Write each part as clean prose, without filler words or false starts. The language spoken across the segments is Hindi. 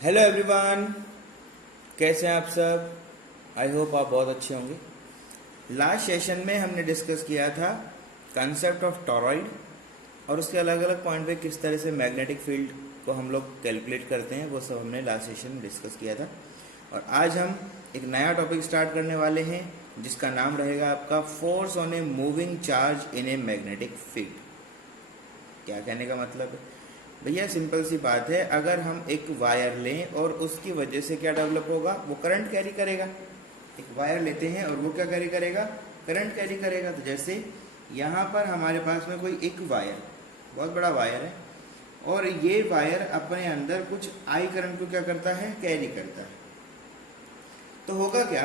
हेलो एवरीवन, कैसे हैं आप सब। आई होप आप बहुत अच्छे होंगे। लास्ट सेशन में हमने डिस्कस किया था कंसेप्ट ऑफ टॉरॉइड और उसके अलग अलग पॉइंट पे किस तरह से मैग्नेटिक फील्ड को हम लोग कैलकुलेट करते हैं, वो सब हमने लास्ट सेशन में डिस्कस किया था। और आज हम एक नया टॉपिक स्टार्ट करने वाले हैं जिसका नाम रहेगा आपका force on A moving charge in a magnetic field. क्या कहने का मतलब है भैया, सिंपल सी बात है। अगर हम एक वायर लें और उसकी वजह से क्या डेवलप होगा, वो करंट कैरी करेगा। एक वायर लेते हैं और वो क्या कैरी करेगा, करंट कैरी करेगा। तो जैसे यहाँ पर हमारे पास में कोई एक वायर, बहुत बड़ा वायर है और ये वायर अपने अंदर कुछ आई करंट को क्या करता है, कैरी करता है। तो होगा क्या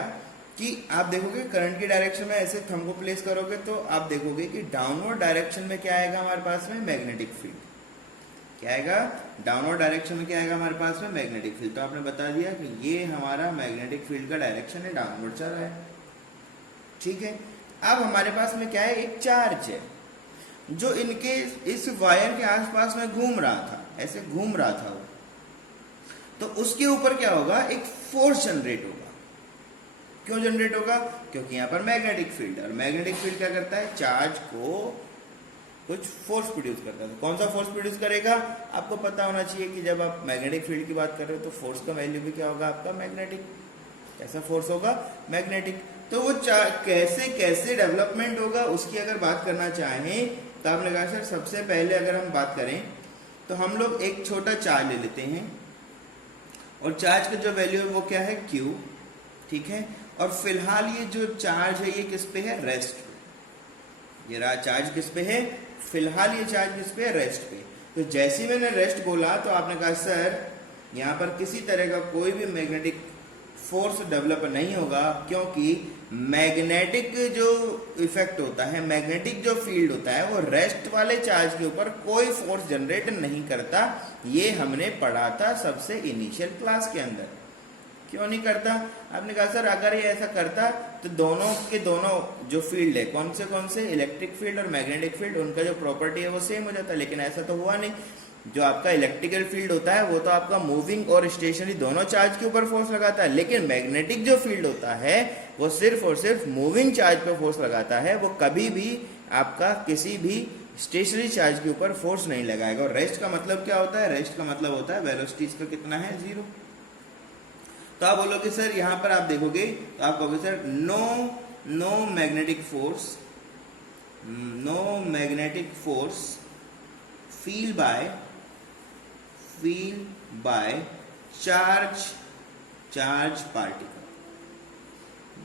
कि आप देखोगे करंट की डायरेक्शन में ऐसे थंब को प्लेस करोगे तो आप देखोगे कि डाउनवर्ड डायरेक्शन में क्या आएगा हमारे पास में, मैग्नेटिक फील्ड। क्या आएगा, डाउनवर्ड डायरेक्शन में क्या आएगा हमारे पास में, मैग्नेटिक फील्ड। तो आपने बता दिया कि ये हमारा मैग्नेटिक फील्ड का डायरेक्शन है, डाउनवर्ड चल रहा है। ठीक है, अब हमारे पास में क्या है, एक चार्ज है जो इनके इस वायर के आसपास में घूम रहा था, ऐसे घूम रहा था वो। तो उसके ऊपर क्या होगा, एक फोर्स जनरेट होगा। क्यों जनरेट होगा, क्योंकि यहाँ पर मैग्नेटिक फील्ड है और मैग्नेटिक फील्ड क्या करता है, चार्ज को कुछ फोर्स प्रोड्यूस करता है। तो कौन सा फोर्स प्रोड्यूस करेगा, आपको पता होना चाहिए कि जब आप मैग्नेटिक फील्ड की बात कर रहे हो तो फोर्स का वैल्यू भी क्या होगा आपका, मैग्नेटिक। कैसा फोर्स होगा, मैग्नेटिक। तो वो कैसे कैसे डेवलपमेंट होगा उसकी अगर बात करना चाहें तो आपने कहा सर सबसे पहले अगर हम बात करें तो हम लोग एक छोटा चार्ज ले लेते हैं और चार्ज का जो वैल्यू है वो क्या है, Q। ठीक है, और फिलहाल ये जो चार्ज है ये किस पे है, रेस्ट पे। ये रहा चार्ज किस पे है, फिलहाल ये चार्ज किस पे है, रेस्ट पे। तो जैसे ही मैंने रेस्ट बोला तो आपने कहा सर यहाँ पर किसी तरह का कोई भी मैग्नेटिक फोर्स डेवलप नहीं होगा, क्योंकि मैग्नेटिक जो इफेक्ट होता है, मैग्नेटिक जो फील्ड होता है वो रेस्ट वाले चार्ज के ऊपर कोई फोर्स जनरेट नहीं करता। ये हमने पढ़ा था सबसे इनिशियल क्लास के अंदर। क्यों नहीं करता, आपने कहा सर अगर ये ऐसा करता तो दोनों के दोनों जो फील्ड है, कौन से इलेक्ट्रिक फील्ड और मैग्नेटिक फील्ड, उनका जो प्रॉपर्टी है वो सेम हो जाता। लेकिन ऐसा तो हुआ नहीं। जो आपका इलेक्ट्रिकल फील्ड होता है वो तो आपका मूविंग और स्टेशनरी दोनों चार्ज के ऊपर फोर्स लगाता है, लेकिन मैग्नेटिक जो फील्ड होता है वो सिर्फ और सिर्फ मूविंग चार्ज पर फोर्स लगाता है। वो कभी भी आपका किसी भी स्टेशनरी चार्ज के ऊपर फोर्स नहीं लगाएगा। और रेस्ट का मतलब क्या होता है, रेस्ट का मतलब होता है वेलोसिटी इसका कितना है, 0। तो आप बोलोगे सर यहां पर आप देखोगे तो आप कहोगे sir no magnetic force feel by charge particle.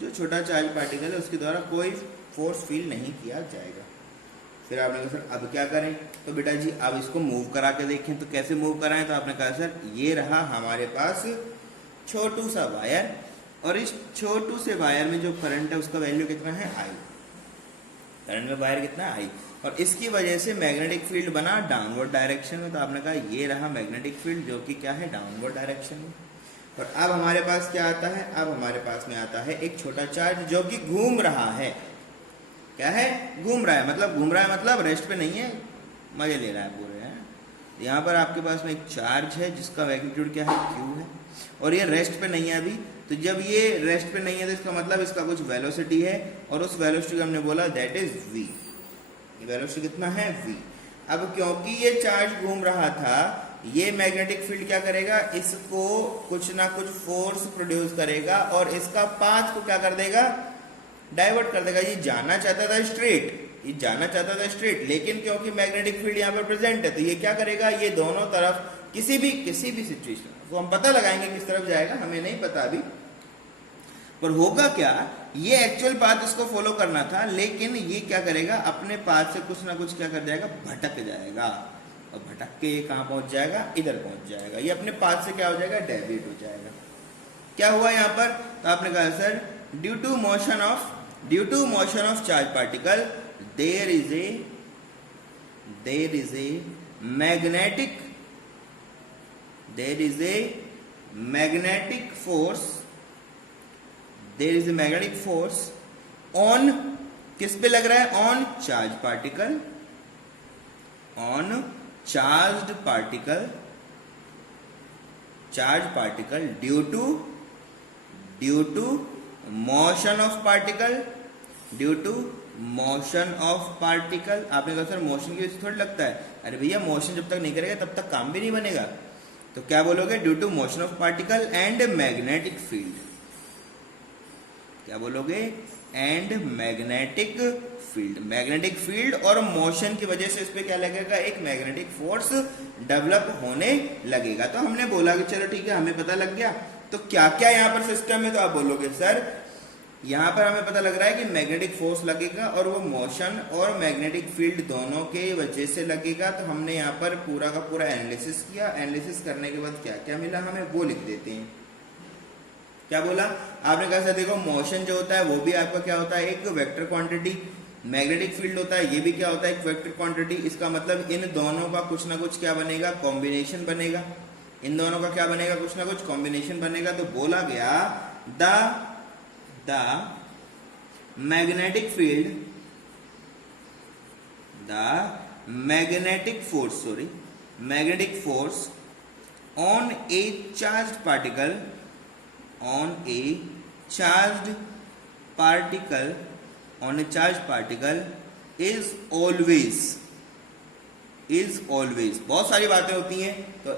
जो छोटा चार्ज पार्टिकल है उसके द्वारा कोई फोर्स फील नहीं किया जाएगा। फिर आपने कहा सर अब क्या करें, तो बेटा जी अब इसको मूव करा के देखें। तो कैसे मूव कराएं, तो आपने कहा सर ये रहा हमारे पास छोटू सा वायर और इस छोटू से वायर में जो करंट है उसका वैल्यू कितना है, I। करंट में वायर कितना है, I। और इसकी वजह से मैग्नेटिक फील्ड बना डाउनवर्ड डायरेक्शन में। तो आपने कहा ये रहा मैग्नेटिक फील्ड जो कि क्या है, डाउनवर्ड डायरेक्शन में। और अब हमारे पास क्या आता है, अब हमारे पास में आता है एक छोटा चार्ज जो कि घूम रहा है। क्या है, घूम रहा है। मतलब घूम रहा है मतलब रेस्ट पे नहीं है, मजे ले रहा है पूरे। यहाँ पर आपके पास में एक चार्ज है जिसका मैग्नीट्यूड क्या है, Q है, और ये रेस्ट पे नहीं है अभी। तो जब ये रेस्ट पे नहीं है तो इसका मतलब इसका कुछ वेलोसिटी है और उस वेलोसिटी को हमने बोला दैट इज v। ये वेलोसिटी कितना है, v। अब क्योंकि ये चार्ज घूम रहा था, ये मैग्नेटिक फील्ड क्या करेगा, इसको कुछ ना कुछ फोर्स प्रोड्यूस करेगा और इसका पाथ को क्या कर देगा, डाइवर्ट कर देगा। ये जाना चाहता था स्ट्रेट, लेकिन क्योंकि मैग्नेटिक फील्ड यहाँ पर प्रेजेंट है तो ये क्या करेगा, ये दोनों तरफ किसी भी सिचुएशन तो हम पता लगाएंगे किस तरफ जाएगा, हमें नहीं पता अभी। पर होगा क्या, ये एक्चुअल पाथ इसको फॉलो करना था, लेकिन ये क्या करेगा, अपने पाथ से कुछ ना कुछ क्या कर जाएगा, भटक जाएगा। और भटक के ये कहाँ पहुंच जाएगा, इधर पहुंच जाएगा। ये अपने पाथ से क्या हो जाएगा, डेविएट हो जाएगा। क्या हुआ यहाँ पर, तो आपने कहा sir due to motion of charge particle there is a magnetic force on, किस पे लग रहा है, on charged particle charge particle due to motion of particle, due to motion of particle. आपने कहा सर मोशन की वजह से थोड़ी लगता है, अरे भैया मोशन जब तक नहीं करेगा तब तक काम भी नहीं बनेगा। तो क्या बोलोगे, due to motion of particle and magnetic field. क्या बोलोगे, and magnetic field. Magnetic field और मोशन की वजह से इस पे क्या लगेगा, एक मैग्नेटिक फोर्स डेवलप होने लगेगा। तो हमने बोला कि चलो ठीक है, हमें पता लग गया। तो क्या क्या यहाँ पर सिस्टम है, तो आप बोलोगे सर यहाँ पर हमें पता लग रहा है कि मैग्नेटिक फोर्स लगेगा और वो मोशन और मैग्नेटिक फील्ड दोनों के वजह से लगेगा। तो हमने यहाँ पर पूरा का पूरा एनालिसिस किया। एनालिसिस करने के बाद क्या क्या मिला हमें वो लिख देते हैं। क्या बोला आपने, कहा सर देखो मोशन जो होता है वो भी आपका क्या होता है, एक वेक्टर क्वांटिटी। मैग्नेटिक फील्ड होता है ये भी क्या होता है, एक वेक्टर क्वांटिटी। इसका मतलब इन दोनों का कुछ ना कुछ क्या बनेगा, कॉम्बिनेशन बनेगा। इन दोनों का क्या बनेगा, कुछ ना कुछ कॉम्बिनेशन बनेगा। तो बोला गया the magnetic field, the magnetic force on A charged particle, on a charged particle is always बहुत सारी बातें होती हैं, तो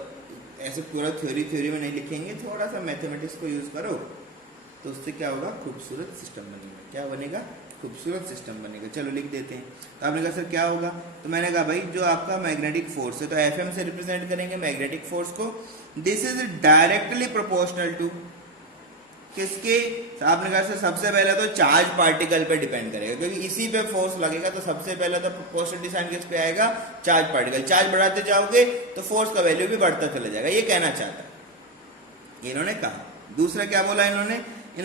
ऐसे पूरा थ्योरी में नहीं लिखेंगे, थोड़ा सा मैथमेटिक्स को यूज करो तो उससे क्या होगा, खूबसूरत सिस्टम बनेगा। क्या बनेगा, खूबसूरत सिस्टम बनेगा। चलो लिख देते हैं। तो आपने कहा सर क्या होगा, तो मैंने कहा भाई जो आपका मैग्नेटिक फोर्स है तो एफएम से रिप्रेजेंट करेंगे मैग्नेटिक फोर्स को। This is directly proportional to किसके, आपने कहा सर सबसे पहले तो चार्ज पार्टिकल पे डिपेंड करेगा, क्योंकि इसी पे फोर्स लगेगा। तो सबसे पहले तो प्रोपोर्शनल साइन किस पे आएगा, चार्ज पार्टिकल। चार्ज बढ़ाते जाओगे तो फोर्स का वैल्यू भी बढ़ता चला जाएगा, ये कहना चाहता है इन्होंने कहा। दूसरा क्या बोला इन्होंने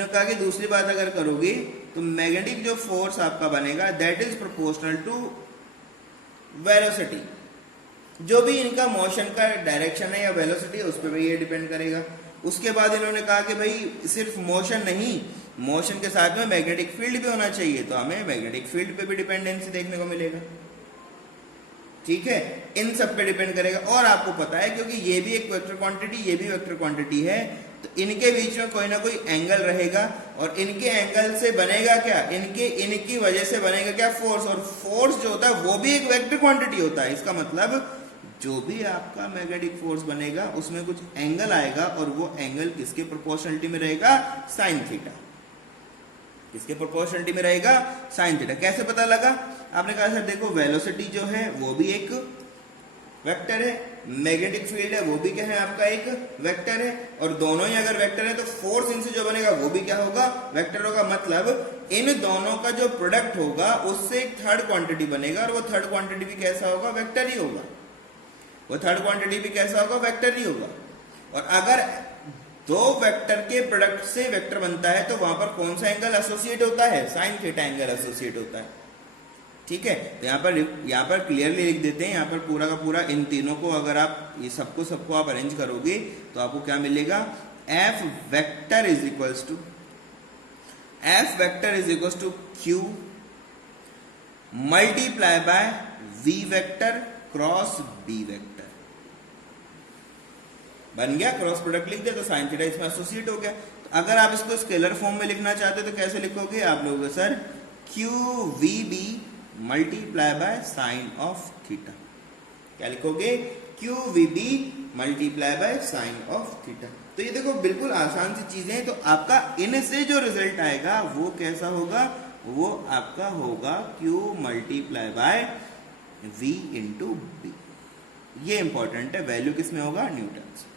कहा कि दूसरी बात अगर करोगे तो मैग्नेटिक जो फोर्स आपका बनेगा that is proportional to velocity. जो भी इनका मोशन का डायरेक्शन है या वेलोसिटी उस पर भी ये डिपेंड करेगा। उसके बाद इन्होंने कहा कि भाई सिर्फ मोशन नहीं, मोशन के साथ में मैग्नेटिक फील्ड भी होना चाहिए। तो हमें मैग्नेटिक फील्ड पे भी डिपेंडेंसी देखने को मिलेगा। ठीक है, इन सब पे डिपेंड करेगा। और आपको पता है क्योंकि ये भी एक वेक्टर क्वांटिटी, ये भी वेक्टर क्वांटिटी है, तो इनके बीच में कोई ना कोई एंगल रहेगा। और इनके एंगल से बनेगा क्या, इनकी वजह से बनेगा क्या, फोर्स। और फोर्स जो होता है वो भी एक वेक्टर क्वांटिटी होता है। इसका मतलब जो भी आपका मैग्नेटिक फोर्स बनेगा उसमें कुछ एंगल आएगा और वो एंगल किसके प्रोपोर्शनलिटी में रहेगा, साइन थीटा। किसके प्रोपोर्शनलिटी में रहेगा, साइन थीटा। कैसे पता लगा, आपने कहा सर देखो वेलोसिटी जो है वो भी एक वेक्टर है, मैग्नेटिक फील्ड है वो भी क्या है आपका एक वेक्टर है, और दोनों ही अगर वेक्टर है तो फोर्स इनसे जो बनेगा वो भी क्या होगा, वेक्टर होगा। मतलब इन दोनों का जो प्रोडक्ट होगा उससे एक थर्ड क्वांटिटी बनेगा, और वो थर्ड क्वांटिटी भी कैसा होगा, वेक्टर ही होगा। वो थर्ड क्वांटिटी भी कैसा होगा, वेक्टर ही होगा। और अगर दो वेक्टर के प्रोडक्ट से वेक्टर बनता है तो वहां पर कौन सा एंगल एसोसिएट होता है, साइन थीटा एंगल एसोसिएट होता है। ठीक है, तो यहाँ पर क्लियरली लिख देते हैं। यहाँ पर पूरा का पूरा इन तीनों को अगर आप ये सबको आप अरेंज करोगे तो आपको क्या मिलेगा, F vector is equals to Q multiply by V vector cross B vector. बन गया, क्रॉस प्रोडक्ट लिख दे तो साइन थीटा इसमें एसोसिएट हो गया। तो अगर आप इसको स्केलर फॉर्म में लिखना चाहते हो तो कैसे लिखोगे आप लोग, sir Q V B multiply by sine of theta. क्या लिखोगे, Q V B multiply by sine of theta. तो ये देखो बिल्कुल आसान सी चीजें हैं। तो आपका इनसे जो रिजल्ट आएगा वो कैसा होगा, वो आपका होगा Q multiply by v into B. ये इंपॉर्टेंट है, वैल्यू किस में होगा, न्यूटन से।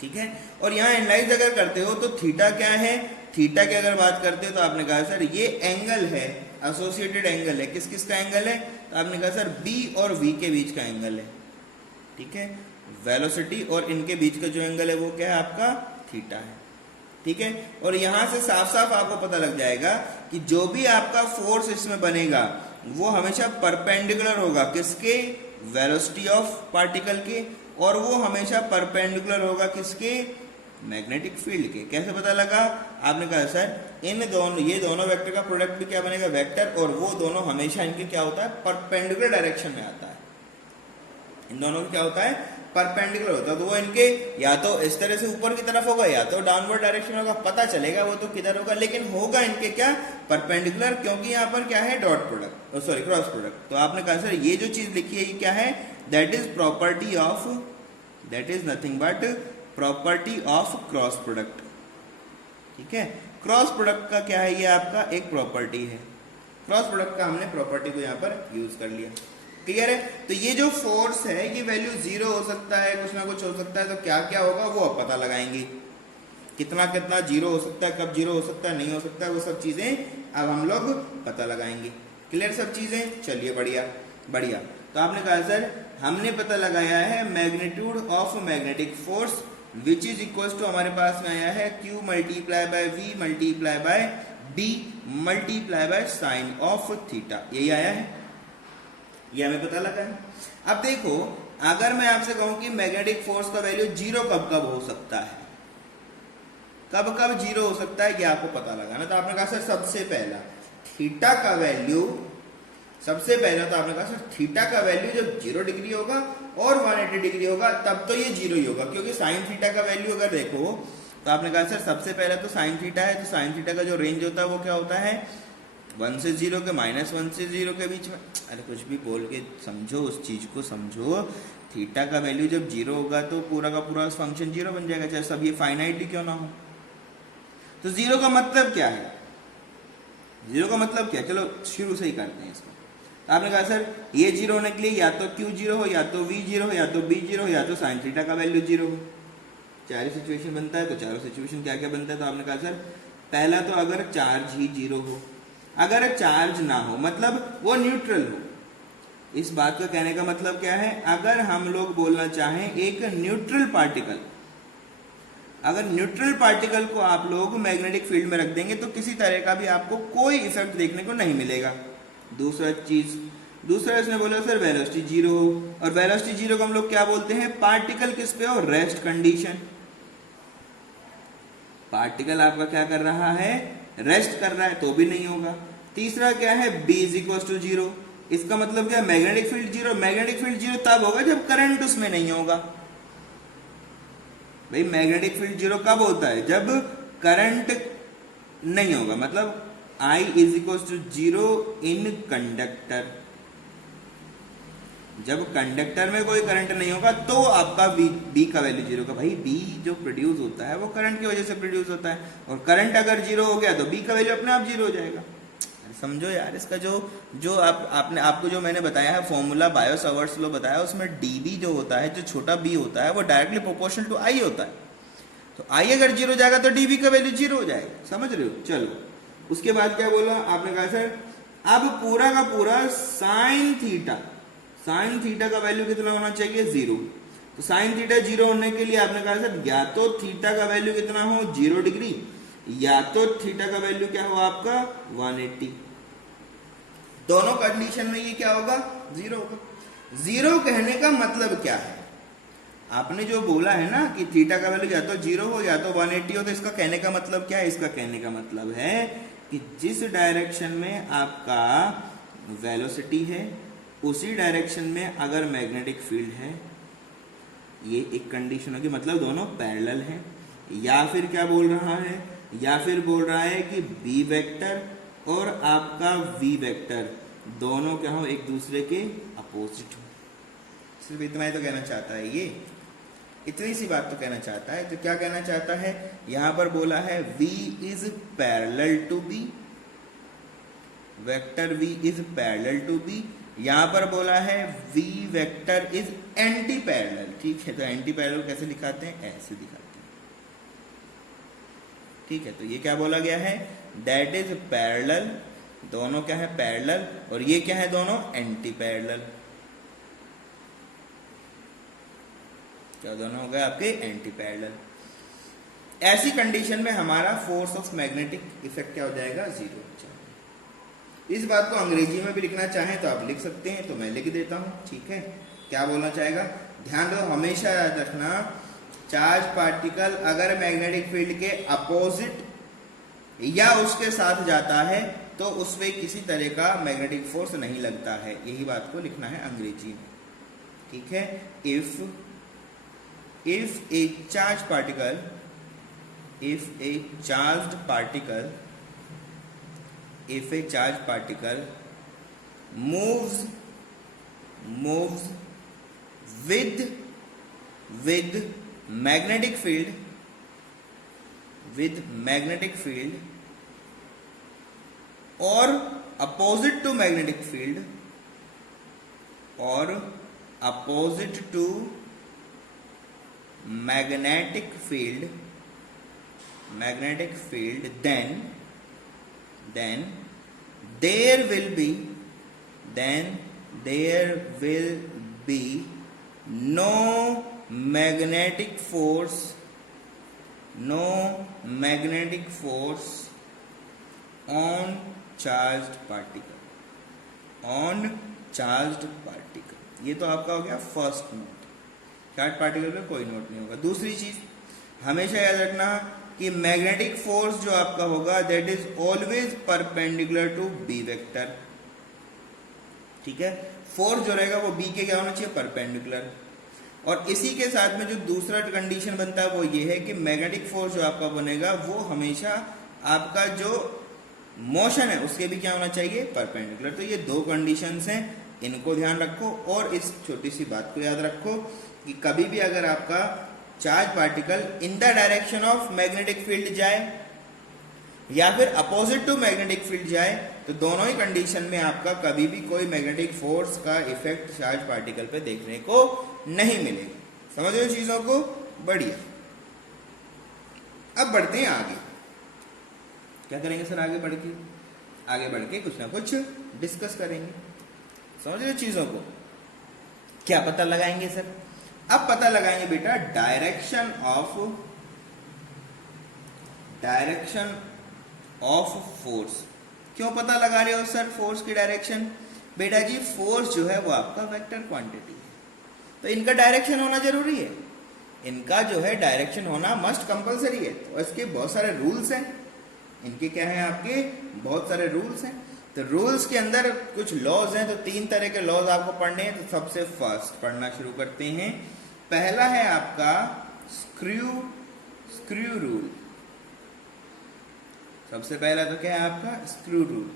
ठीक है, और यहाँ एनालाइज अगर करते हो तो थीटा क्या है, थीटा की अगर बात करते हो तो आपने कहा सर ये एंगल है, एसोसिएटेड एंगल है। किस किस का एंगल है, तो आपने कहा सर b और v के बीच का एंगल है। ठीक है, वेलोसिटी और इनके बीच का जो एंगल है वो क्या है आपका, थीटा है। ठीक है, और यहां से साफ साफ आपको पता लग जाएगा कि जो भी आपका फोर्स इसमें बनेगा वो हमेशा परपेंडिकुलर होगा किसके, वेलोसिटी ऑफ पार्टिकल के, और वो हमेशा परपेंडिकुलर होगा किसके, मैग्नेटिक फील्ड के। कैसे पता लगा, आपने कहा सर ये दोनों वेक्टर का प्रोडक्ट भी क्या बनेगा, वेक्टर, और वो दोनों हमेशा इनके क्या होता है, परपेंडिकुलर डायरेक्शन में आता है। इन दोनों का क्या होता है, परपेंडिकुलर होता है तो वो इनके या तो इस तरह से ऊपर की तरफ होगा या तो डाउनवर्ड डायरेक्शन होगा, पता चलेगा वो तो किधर होगा, लेकिन होगा इनके क्या परपेंडिकुलर, क्योंकि यहाँ पर क्या है dot product, sorry cross product. तो आपने कहा सर ये जो चीज लिखी है ये क्या है, that is property of, that is nothing but property of cross product. ठीक है, क्रॉस प्रोडक्ट का क्या है, ये आपका एक प्रॉपर्टी है, क्रॉस प्रोडक्ट का हमने प्रॉपर्टी को यहाँ पर यूज कर लिया। क्लियर है? तो ये जो फोर्स है ये वैल्यू 0 हो सकता है, कुछ ना कुछ हो सकता है, तो क्या क्या होगा वो अब पता लगाएंगे, कितना कितना 0 हो सकता है, कब 0 हो सकता है, नहीं हो सकता है, वो सब चीजें अब हम लोग पता लगाएंगे। क्लियर सब चीजें? चलिए बढ़िया बढ़िया। तो आपने कहा सर हमने पता लगाया है magnitude of magnetic force which is equal to, हमारे पास में आया है Q multiply by V multiply by B multiply by sine of theta, यही आया है, ये हमें पता लगा है। अब देखो अगर मैं आपसे कहूं कि मैग्नेटिक फोर्स का वैल्यू 0 कब कब हो सकता है, कब कब 0 हो सकता है ये आपको पता लगाना। तो आपने कहा सर सबसे पहला थीटा का वैल्यू, सबसे पहला तो आपने कहा सर थीटा का वैल्यू जब 0 डिग्री होगा और 180 डिग्री होगा तब तो ये 0 ही होगा, क्योंकि साइन थीटा का वैल्यू अगर देखो तो आपने कहा सर सबसे पहला तो साइन थीटा है, तो साइन थीटा का जो रेंज होता है वो क्या होता है 1 से 0 के -1 से 0 के बीच में। अरे कुछ भी बोल के समझो, उस चीज को समझो। थीटा का वैल्यू जब 0 होगा तो पूरा का पूरा फंक्शन 0 बन जाएगा, चाहे सब ये फाइनाइट ही क्यों ना हो। तो 0 का मतलब क्या है, 0 का मतलब क्या, चलो शुरू से ही करते हैं इसको। तो आपने कहा सर ये 0 होने के लिए या तो Q 0 हो, या तो V 0 हो, या तो B 0 हो, या तो साइन थीटा का वैल्यू 0 हो। चारों सिचुएशन बनता है, तो चारों सिचुएशन क्या क्या बनता है। तो आपने कहा सर पहला तो अगर चार्ज ही 0 हो, अगर चार्ज ना हो मतलब वो न्यूट्रल हो, इस बात का कहने का मतलब क्या है, अगर हम लोग बोलना चाहें एक न्यूट्रल पार्टिकल, अगर न्यूट्रल पार्टिकल को आप लोग मैग्नेटिक फील्ड में रख देंगे तो किसी तरह का भी आपको कोई इफेक्ट देखने को नहीं मिलेगा। दूसरा इसने बोला सर वेलोसिटी 0 हो, और वेलोसिटी 0 को हम लोग क्या बोलते हैं, पार्टिकल किस पे हो, रेस्ट कंडीशन। पार्टिकल आपका क्या कर रहा है, रेस्ट कर रहा है, तो भी नहीं होगा। तीसरा क्या है, B = 0, इसका मतलब क्या है, मैग्नेटिक फील्ड 0। मैग्नेटिक फील्ड 0 तब होगा जब करंट उसमें नहीं होगा। भाई मैग्नेटिक फील्ड 0 कब होता है, जब करंट नहीं होगा, मतलब I = 0 इन कंडक्टर। जब कंडक्टर में कोई करंट नहीं होगा तो आपका B का वैल्यू 0 का। भाई B जो प्रोड्यूस होता है वो करंट की वजह से प्रोड्यूस होता है, और करंट अगर 0 हो गया तो B का वैल्यू अपने आप 0 हो जाएगा। समझो यार इसका जो आपको जो मैंने बताया है फॉर्मूला, बायो सावर्ट्स लॉ बताया, उसमें dB जो होता है, जो छोटा b होता है, वो डायरेक्टली प्रोपोर्शनल टू I होता है। तो I अगर 0 हो जाएगा तो dB का वैल्यू 0 हो जाएगा, समझ रहे हो। चलो उसके बाद क्या बोला आपने कहा सर अब पूरा का पूरा साइन थीटा का वैल्यू कितना होना चाहिए, 0। तो साइन थीटा 0 होने के लिए आपने कहा सर या तो थीटा का वैल्यू कितना हो 0 डिग्री, या तो थीटा का वैल्यू क्या हो आपका 180। दोनों कंडीशन में ये क्या होगा, 0 होगा। 0 कहने का मतलब क्या है, आपने जो बोला है ना कि थीटा का वैल्यू या तो 0 हो या तो 180 हो, तो इसका कहने का मतलब क्या है, इसका कहने का मतलब है कि जिस डायरेक्शन में आपका वेलोसिटी है उसी डायरेक्शन में अगर मैग्नेटिक फील्ड है, ये एक कंडीशन होगी, मतलब दोनों पैरेलल हैं। या फिर क्या बोल रहा है, या फिर बोल रहा है कि B वेक्टर और आपका V वेक्टर दोनों क्या हो, एक दूसरे के अपोजिट हो। सिर्फ इतना ही तो कहना चाहता है, ये इतनी सी बात तो कहना चाहता है। तो क्या कहना चाहता है, यहां पर बोला है V is parallel to B, vector V is parallel to B। यहां पर बोला है V vector is anti parallel. ठीक है, तो एंटी पैरेलल कैसे दिखाते हैं, ऐसे दिखाते हैं। ठीक है, तो ये क्या बोला गया है, दैट इज पैरेलल, दोनों क्या है पैरेलल, और ये क्या है दोनों एंटी पैरेलल। क्या दोनों हो गए आपके एंटी पैरेलल। ऐसी कंडीशन में हमारा फोर्स ऑफ मैग्नेटिक इफेक्ट क्या हो जाएगा, 0। इस बात को अंग्रेजी में भी लिखना चाहें तो आप लिख सकते हैं, तो मैं लिख देता हूं। ठीक है, क्या बोलना चाहेगा, ध्यान दो, हमेशा याद रखना, चार्ज पार्टिकल अगर मैग्नेटिक फील्ड के अपोजिट या उसके साथ जाता है तो उसमें किसी तरह का मैग्नेटिक फोर्स नहीं लगता है, यही बात को लिखना है अंग्रेजी में। ठीक है, if if a charged particle moves with magnetic field or opposite to magnetic field then there will be no magnetic force on charged particle ये तो आपका हो गया फर्स्ट नोट। चार्ज पार्टिकल पे कोई नोट नहीं होगा। दूसरी चीज हमेशा याद रखना कि मैग्नेटिक फोर्स जो आपका होगा that is always perpendicular to B vector. ठीक है, फोर्स जो रहेगा वो बी के क्या होना चाहिए, परपेंडिकुलर। और इसी के साथ में जो दूसरा कंडीशन बनता है वो ये है कि मैग्नेटिक फोर्स जो आपका बनेगा वो हमेशा आपका जो मोशन है उसके भी क्या होना चाहिए, परपेंडिकुलर। तो ये दो कंडीशंस हैं, इनको ध्यान रखो। और इस छोटी सी बात को याद रखो कि कभी भी अगर आपका charge particle in the direction of magnetic field जाए या फिर अपोजिट टू मैग्नेटिक फील्ड जाए तो दोनों ही कंडीशन में आपका कभी भी कोई मैग्नेटिक फोर्स का इफेक्ट चार्ज पार्टिकल पे देखने को नहीं मिलेगा। समझ रहे हो चीजों को, बढ़िया। अब बढ़ते हैं आगे। क्या करेंगे सर आगे बढ़ के कुछ ना कुछ डिस्कस करेंगे। समझ रहे हो चीजों को, क्या पता लगाएंगे सर? अब पता लगाएंगे बेटा डायरेक्शन ऑफ फोर्स। क्यों पता लगा रहे हो सर फोर्स की डायरेक्शन? बेटा जी फोर्स जो है वो आपका वेक्टर क्वांटिटी है, तो इनका डायरेक्शन होना जरूरी है। इनका जो है डायरेक्शन होना मस्ट कंपलसरी है। तो इसके बहुत सारे रूल्स हैं, इनके क्या है आपके बहुत सारे रूल्स हैं। तो रूल्स के अंदर कुछ लॉज हैं, तो 3 तरह के लॉज आपको पढ़ने हैं। तो सबसे फर्स्ट पढ़ना शुरू करते हैं। पहला है आपका स्क्रू रूल। सबसे पहला तो क्या है आपका स्क्रू रूल।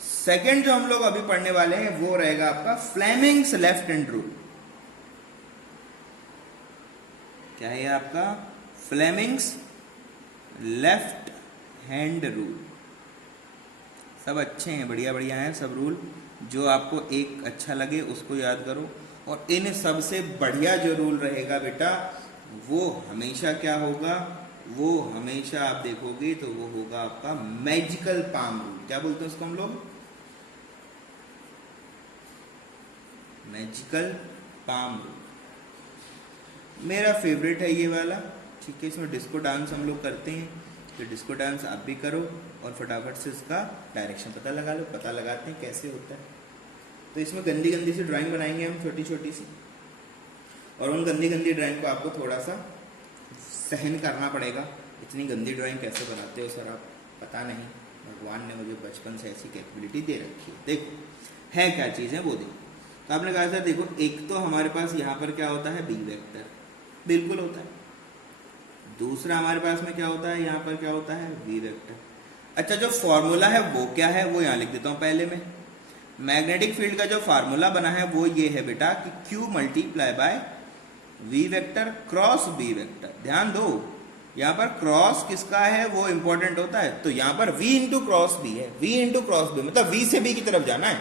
सेकंड जो हम लोग अभी पढ़ने वाले हैं वो रहेगा आपका फ्लेमिंग्स लेफ्ट हैंड रूल। क्या है आपका फ्लेमिंग्स लेफ्ट हैंड रूल। सब अच्छे हैं, बढ़िया बढ़िया हैं सब रूल। जो आपको एक अच्छा लगे उसको याद करो। और इन सबसे बढ़िया जो रूल रहेगा बेटा वो हमेशा क्या होगा, वो हमेशा आप देखोगे तो वो होगा आपका मैजिकल पाम रूल। क्या बोलते हैं उसको हम लोग, मैजिकल पाम रूल। मेरा फेवरेट है ये वाला। ठीक है, इसमें डिस्को डांस हम लोग करते हैं, तो डिस्को डांस आप भी करो और फटाफट से इसका डायरेक्शन पता लगा लो। पता लगाते हैं कैसे होता है। तो इसमें गंदी गंदी सी ड्राइंग बनाएंगे हम, छोटी छोटी सी, और उन गंदी गंदी ड्राइंग को आपको थोड़ा सा सहन करना पड़ेगा। इतनी गंदी ड्राइंग कैसे बनाते हो सर आप, पता नहीं, भगवान ने मुझे बचपन से ऐसी कैपेबिलिटी दे रखी है। देखो है क्या चीज़ है वो देखो। तो आपने कहा सर देखो एक तो हमारे पास यहाँ पर क्या होता है बी वेक्टर, बिल्कुल होता है। दूसरा हमारे पास में क्या होता है, यहाँ पर क्या होता है वी वेक्टर। अच्छा जो फॉर्मूला है वो क्या है वो यहाँ लिख देता हूँ पहले में। मैग्नेटिक फील्ड का जो फार्मूला बना है वो ये है बेटा कि Q multiply by V vector cross B vector. ध्यान दो यहाँ पर क्रॉस किसका है वो इंपॉर्टेंट होता है। तो यहाँ पर V इंटू क्रॉस बी है, V इंटू क्रॉस बी मतलब V से B की तरफ जाना है।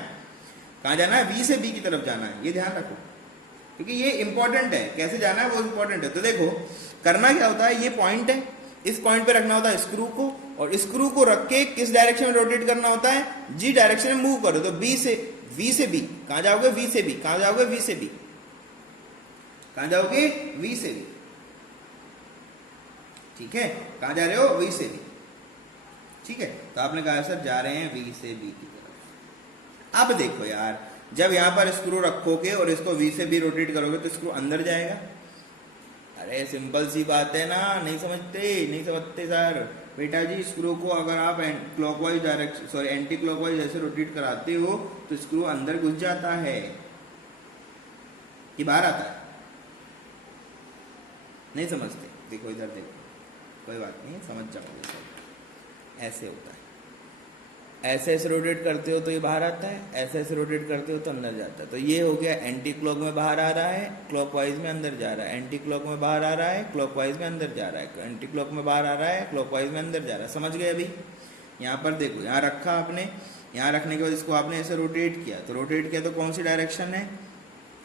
कहाँ जाना है, V से B की तरफ जाना है, ये ध्यान रखो क्योंकि ये इंपॉर्टेंट है। कैसे जाना है वो इंपॉर्टेंट है। तो देखो करना क्या होता है, ये पॉइंट है, इस पॉइंट पे रखना होता है स्क्रू को, और स्क्रू को रख के किस डायरेक्शन में रोटेट करना होता है, जी डायरेक्शन में मूव करो। तो V से B कहाँ जाओगे, V से B कहाँ जाओगे, V से B कहाँ जाओगे, V से B। ठीक है, कहाँ जा रहे हो, V से B। ठीक है, तो आपने कहा सर जा रहे हैं V से B की तरफ। अब देखो यार जब यहाँ पर स्क्रू रखोगे और इसको V से B रोटेट करोगे तो स्क्रू अंदर जाएगा। अरे सिंपल सी बात है ना, नहीं समझते सर। बेटा जी स्क्रू को अगर आप clockwise direction sorry anti clockwise ऐसे रोटेट कराते हो तो स्क्रू अंदर घुस जाता है कि बाहर आता है, नहीं समझते? देखो इधर देखो, कोई बात नहीं, समझ जाओगे सब। ऐसे होता है, ऐसे ऐसे रोटेट करते हो तो ये बाहर आता है, ऐसे ऐसे रोटेट करते हो तो अंदर जाता है। तो ये हो गया एंटी क्लॉक में बाहर आ रहा है, क्लॉकवाइज में अंदर जा रहा है, एंटी क्लॉक में बाहर आ रहा है, क्लॉकवाइज में अंदर जा रहा है, एंटी क्लॉक में बाहर आ रहा है, क्लॉकवाइज में अंदर जा रहा है। समझ गए? अभी यहाँ पर देखो, यहाँ रखा आपने, यहाँ रखने के बाद इसको आपने ऐसे रोटेट किया, तो रोटेट किया तो कौन सी डायरेक्शन है?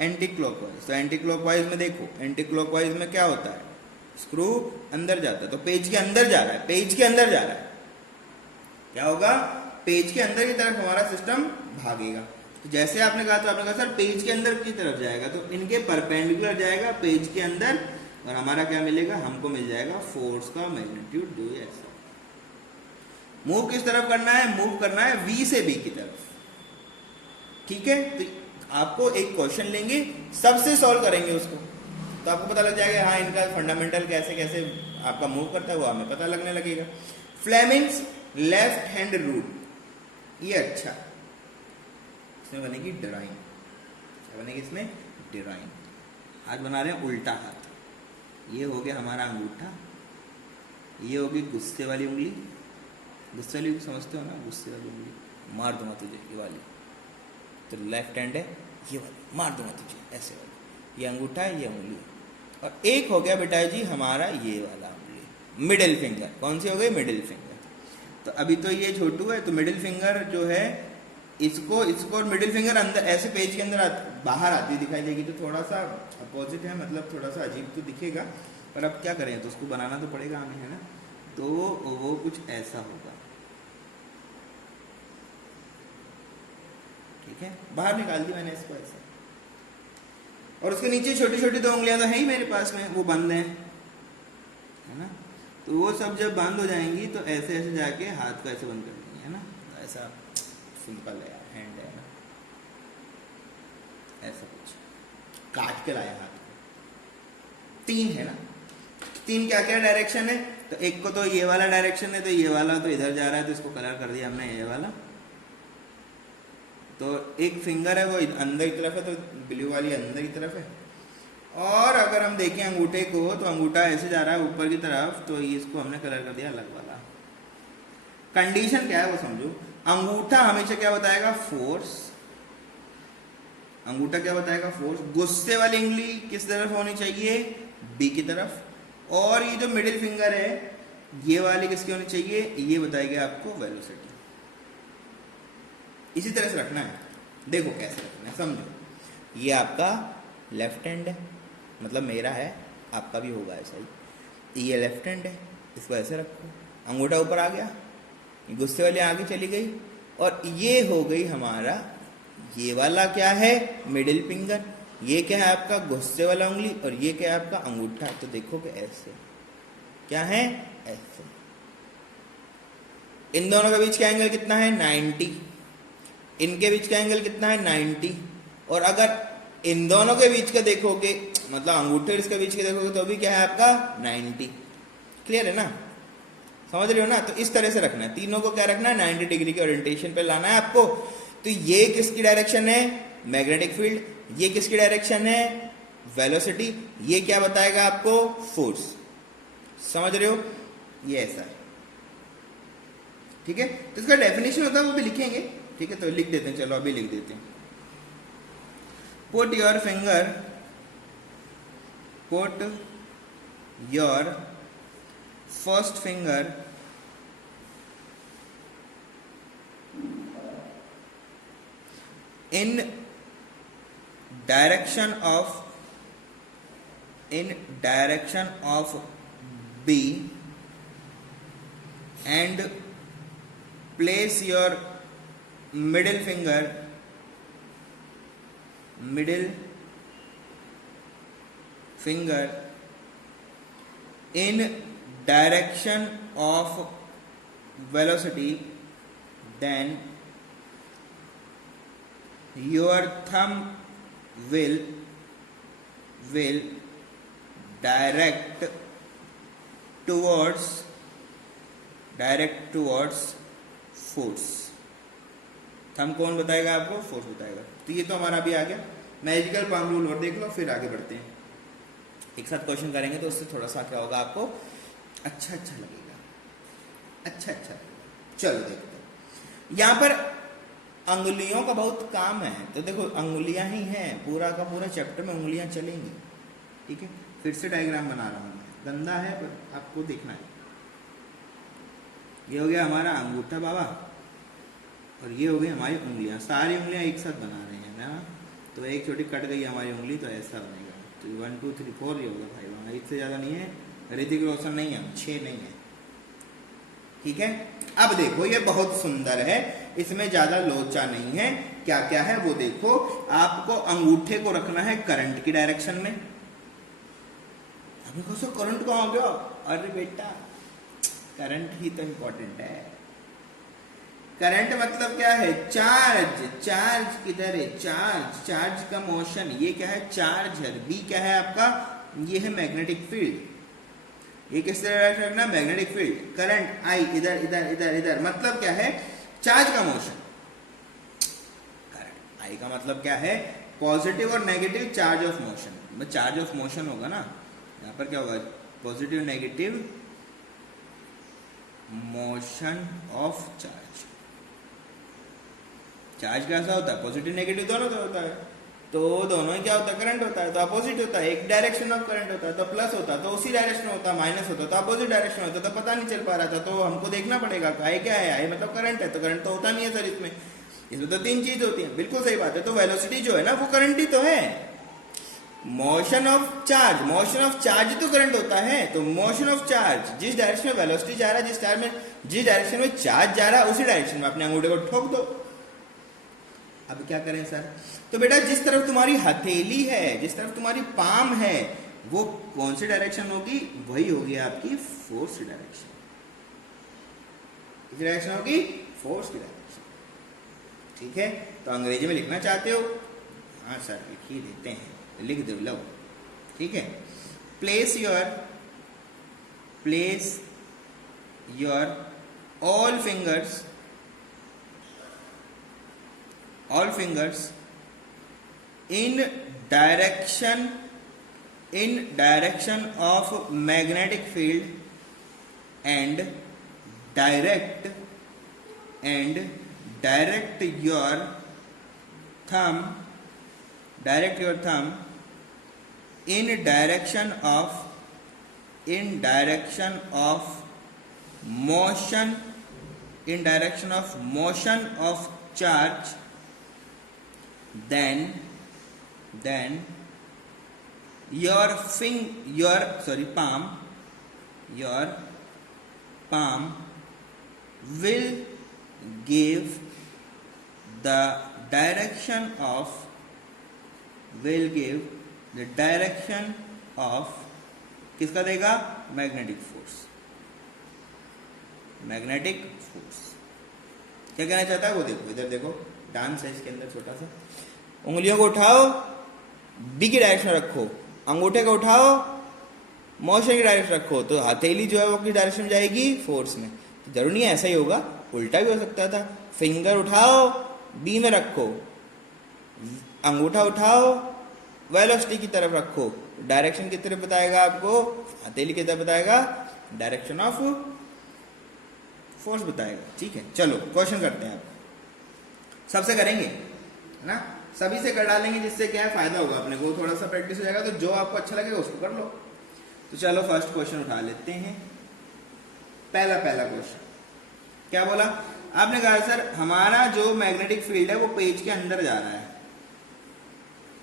Anti clockwise. तो एंटी क्लॉकवाइज में देखो, एंटी क्लॉकवाइज में क्या होता है? स्क्रू अंदर जाता है, तो पेज के अंदर जा रहा है, पेज के अंदर जा रहा है, क्या होगा? पेज के अंदर की तरफ हमारा सिस्टम भागेगा। तो जैसे आपने कहा, तो आपने कहा सर पेज के अंदर की तरफ जाएगा, तो इनके परपेंडिकुलर जाएगा पेज के अंदर, और हमारा क्या मिलेगा? हमको मिल जाएगा फोर्स का मैग्नीट्यूड, जो है ऐसा। मूव किस तरफ करना है? मूव करना है वी से बी की तरफ, ठीक है? तो आपको एक क्वेश्चन लेंगे, सबसे सॉल्व करेंगे उसको, तो आपको पता लग जाएगा हाँ इनका फंडामेंटल कैसे कैसे आपका मूव करता है, वो हमें पता लगने लगेगा। फ्लेमिंग्स लेफ्ट हैंड रूल, ये अच्छा, इसमें बनेगी डिराइन। क्या बनेगी इसमें? डिराइन। आज बना रहे हैं उल्टा हाथ। ये हो गया हमारा अंगूठा, ये होगी गुस्से वाली उंगली। गुस्से वाली समझते हो ना? गुस्से वाली उंगली, मार दूंगा तुझे, ये वाली। तो लेफ्ट हैंड है, ये वाली मार दूंगा तुझे, ऐसे वाली। ये अंगूठा है, ये उंगली। और एक हो गया बेटा जी हमारा ये वाला उंगली, मिडिल फिंगर। कौन सी हो गई? Middle finger. तो अभी तो ये छोटू है, तो मिडिल फिंगर जो है इसको और मिडिल फिंगर अंदर ऐसे पेज के अंदर बाहर आती दिखाई देगी, तो थोड़ा सा अपोजिट है, मतलब थोड़ा सा अजीब तो दिखेगा, पर अब क्या करें, तो उसको बनाना तो पड़ेगा हमें, है ना? तो वो कुछ ऐसा होगा, ठीक है? बाहर निकाल दी मैंने इसको ऐसे, और उसके नीचे छोटी छोटी दो उंगलियां तो है ही मेरे पास में, वो बंद है ना? तो वो सब जब बंद हो जाएंगी तो ऐसे ऐसे जाके हाथ को ऐसे बंद कर देंगे, है ना? ऐसा सिंपल है यार, हैंड है ना, ऐसा कुछ काट के लाया हाथ को। तीन है ना? तीन क्या क्या डायरेक्शन है? तो एक को तो ये वाला डायरेक्शन है, तो ये वाला तो इधर जा रहा है, तो इसको कलर कर दिया हमने ये वाला। तो एक फिंगर है वो अंदर की तरफ है, तो ब्लू वाली अंदर की तरफ है। और अगर हम देखें अंगूठे को, तो अंगूठा ऐसे जा रहा है ऊपर की तरफ, तो इसको हमने कलर कर दिया अलग वाला। कंडीशन क्या है वो समझो। अंगूठा हमेशा क्या बताएगा? फोर्स। अंगूठा क्या बताएगा? फोर्स। गुस्से वाली उंगली किस तरफ होनी चाहिए? बी की तरफ। और ये जो मिडिल फिंगर है, ये वाली किसकी होनी चाहिए? ये बताएगी आपको वेलोसिटी। इसी तरह से रखना है। देखो कैसे रखना है, समझो। ये आपका लेफ्ट हैंड है, मतलब मेरा है, आपका भी होगा ऐसा ही। ये लेफ्ट हैंड है, इसको ऐसे रखो, अंगूठा ऊपर आ गया, गुस्से वाली आगे चली गई, और ये हो गई हमारा, ये वाला क्या है? Middle finger. ये क्या है आपका? गुस्से वाला उंगली। और ये क्या है आपका? अंगूठा। तो देखोगे ऐसे, क्या है? ऐसे। इन दोनों के बीच का एंगल कितना है? 90। इनके बीच का एंगल कितना है? 90। और अगर इन दोनों के बीच का देखोगे, मतलब अंगूठे इसके बीच के देखोगे, तो भी क्या है आपका? 90। क्लियर है ना? समझ रहे हो ना? तो इस तरह से रखना है, तीनों को क्या रखना है? 90 डिग्री के ओरिएंटेशन पे लाना है आपको। तो ये किसकी डायरेक्शन है? Magnetic field. ये किसकी डायरेक्शन है? वेलोसिटी। ये क्या बताएगा आपको? फोर्स। समझ रहे हो? ये ऐसा है, ठीक है? तो इसका डेफिनेशन होता है, वो भी लिखेंगे, ठीक है? तो लिख देते हैं, चलो अभी लिख देते हैं। Put your first finger in direction of B and place your middle finger in direction of velocity, then your thumb will direct towards force। Thumb कौन बताएगा आपको? फोर्स बताएगा। तो ये तो हमारा भी आ गया मैजिकल पाम रूल, और देख लो फिर आगे बढ़ते हैं। एक साथ क्वेश्चन करेंगे तो उससे थोड़ा सा क्या होगा, आपको अच्छा लगेगा, अच्छा लगेगा। चलो देखते हैं, यहाँ पर अंगुलियों का बहुत काम है, तो देखो अंगुलियां ही हैं, पूरा का पूरा चैप्टर में उंगलियां चलेंगी, ठीक है। फिर से डायग्राम बना रहा हूँ, गंदा है पर आपको देखना है। ये हो गया हमारा अंगूठा बाबा, और ये हो गई हमारी उंगलियां, सारी उंगलियां एक साथ बना रहे हैं ना। तो एक छोटी कट गई हमारी उंगली, तो ऐसा बनेगा। तो 1 2 3 4 ये होगा भाई, वहाँ इससे ज़्यादा नहीं है, ऋतिक रोशन नहीं है, 6 नहीं है, ठीक है। अब देखो ये बहुत सुंदर है, इसमें ज्यादा लोचा नहीं है। क्या क्या है वो देखो, आपको अंगूठे को रखना है करंट की डायरेक्शन में। अभी कौन करंट कहाँ गया? अरे बेटा करंट ही तो इंपॉर्टेंट है। करंट मतलब क्या है? चार्ज। चार्ज किधर है? चार्ज का मोशन, ये क्या है? चार्ज है। बी क्या है आपका? ये है मैग्नेटिक फील्ड। ये किस तरह रखना? Magnetic field. करंट आई इधर इधर इधर इधर, मतलब क्या है? चार्ज का मोशन। करंट आई का मतलब क्या है? पॉजिटिव और negative charge of motion. Charge of motion होगा ना, यहाँ पर क्या होगा? Positive negative motion of charge. Charge कैसा होता है? पॉजिटिव नेगेटिव दोनों तरह होता है, तो दोनों ही क्या होता है? करंट होता है। तो अपोजिट होता है, एक डायरेक्शन ऑफ करंट होता है, तो प्लस होता है तो उसी डायरेक्शन में होता है, माइनस होता है तो अपोजिट डायरेक्शन होता है। तो पता नहीं चल पा रहा था, तो हमको देखना पड़ेगा आई क्या है। आई मतलब करंट है, तो करंट तो होता नहीं है सर इसमें तो 3 चीज होती है। बिल्कुल सही बात है। तो वेलोसिटी जो है ना वो करंट ही तो है। Motion of charge, motion of charge तो करंट होता है। तो मोशन ऑफ चार्ज, जिस डायरेक्शन में वेलोसिटी जा रहा है, जिस डायरेक्शन में चार्ज जा रहा है, उसी डायरेक्शन में अपने अंगूठे को ठोक दो। अब क्या करें सर? तो बेटा जिस तरफ तुम्हारी हथेली है, जिस तरफ तुम्हारी पाम है, वो कौन सी डायरेक्शन होगी? वही होगी आपकी फोर्स की डायरेक्शन। किस डायरेक्शन होगी? फोर्स की डायरेक्शन, ठीक है। तो अंग्रेजी में लिखना चाहते हो? हाँ सर लिख ही देते हैं, लिख दो लो, ठीक है। Place your all fingers in direction of magnetic field and direct your thumb in direction of motion of charge. Then your palm will give the direction of किसका देगा? Magnetic force. क्या कहना चाहता है वो देखो, इधर देखो, डांस है इसके अंदर छोटा सा। उंगलियों को उठाओ, बी की डायरेक्शन रखो, अंगूठे को उठाओ, मोशन की डायरेक्शन रखो, तो हथेली जो है वो किस डायरेक्शन में जाएगी? फोर्स में। तो जरूरी नहीं है ऐसा ही होगा, उल्टा भी हो सकता था। फिंगर उठाओ, बी में रखो, अंगूठा उठाओ, वेलोसिटी की तरफ रखो, डायरेक्शन की तरफ बताएगा आपको, हथेली की तरफ बताएगा, डायरेक्शन ऑफ फोर्स बताएगा, ठीक है। चलो क्वेश्चन करते हैं। आप सबसे करेंगे है ना, सभी से कर डालेंगे, जिससे क्या है फायदा होगा अपने को, थोड़ा सा प्रैक्टिस हो जाएगा। तो जो आपको अच्छा लगेगा उसको कर लो। तो चलो फर्स्ट क्वेश्चन उठा लेते हैं। पहला क्वेश्चन क्या बोला आपने? कहा सर हमारा जो मैग्नेटिक फील्ड है वो पेज के अंदर जा रहा है।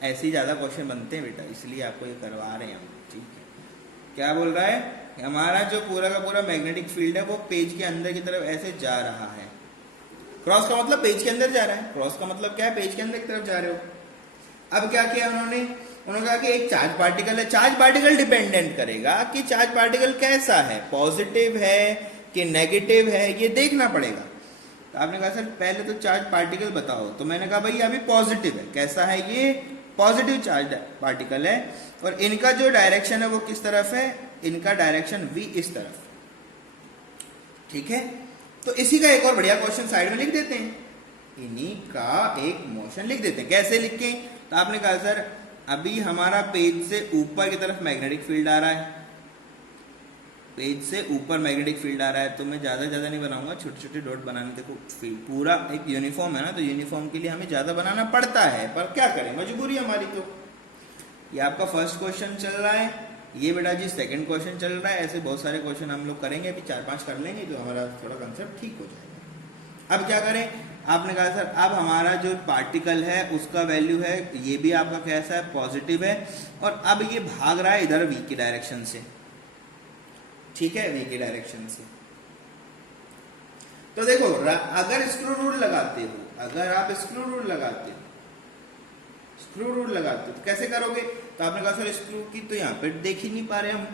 ऐसे ही ज्यादा क्वेश्चन बनते हैं बेटा, इसलिए आपको ये करवा रहे हैं हम, ठीक है। क्या बोल रहा है? हमारा जो पूरा का पूरा मैग्नेटिक फील्ड है वो पेज के अंदर की तरफ ऐसे जा रहा है। क्रॉस का मतलब पेज के अंदर जा रहा है, क्रॉस का मतलब क्या है? पेज के अंदर की तरफ जा रहे हो। अब क्या किया उन्होंने कहा कि एक चार्ज पार्टिकल है। चार्ज पार्टिकल डिपेंडेंट करेगा कि चार्ज पार्टिकल कैसा है, पॉजिटिव है कि नेगेटिव है, ये देखना पड़ेगा। तो आपने कहा सर पहले तो चार्ज पार्टिकल बताओ। तो मैंने कहा भाई अभी पॉजिटिव है। कैसा है ये? पॉजिटिव चार्ज पार्टिकल है, और इनका जो डायरेक्शन है वो किस तरफ है? इनका डायरेक्शन v इस तरफ, ठीक है। तो इसी का एक और बढ़िया क्वेश्चन साइड में लिख देते हैं, इन्हीं का एक मोशन लिख देते हैं। कैसे लिखें? तो आपने कहा सर अभी हमारा पेज से ऊपर की तरफ मैग्नेटिक फील्ड आ रहा है, पेज से ऊपर मैग्नेटिक फील्ड आ रहा है, तो मैं ज़्यादा नहीं बनाऊंगा, छोटे छोटे डॉट बनाने। देखो फील्ड पूरा एक यूनिफॉर्म है ना, तो यूनिफॉर्म के लिए हमें ज़्यादा बनाना पड़ता है, पर क्या करें, मजबूरी हमारी। तो ये आपका फर्स्ट क्वेश्चन चल रहा है, ये बेटा जी सेकंड क्वेश्चन चल रहा है। ऐसे बहुत सारे क्वेश्चन हम लोग करेंगे, अभी 4-5 कर लेंगे तो हमारा थोड़ा कंसेप्ट ठीक हो जाएगा। अब क्या करें, आपने कहा सर अब हमारा जो पार्टिकल है उसका वैल्यू है, ये भी आपका कैसा है, पॉजिटिव है, और अब ये भाग रहा है इधर v की डायरेक्शन से, ठीक है, v की डायरेक्शन से। तो देखो अगर स्क्रू रूल लगाते हो, अगर आप स्क्रू रूल लगाते हो, स्क्रू रूल लगाते हो तो कैसे करोगे, तो आपने कहा सर स्क्रू की तो यहाँ पे देख ही नहीं पा रहे हम,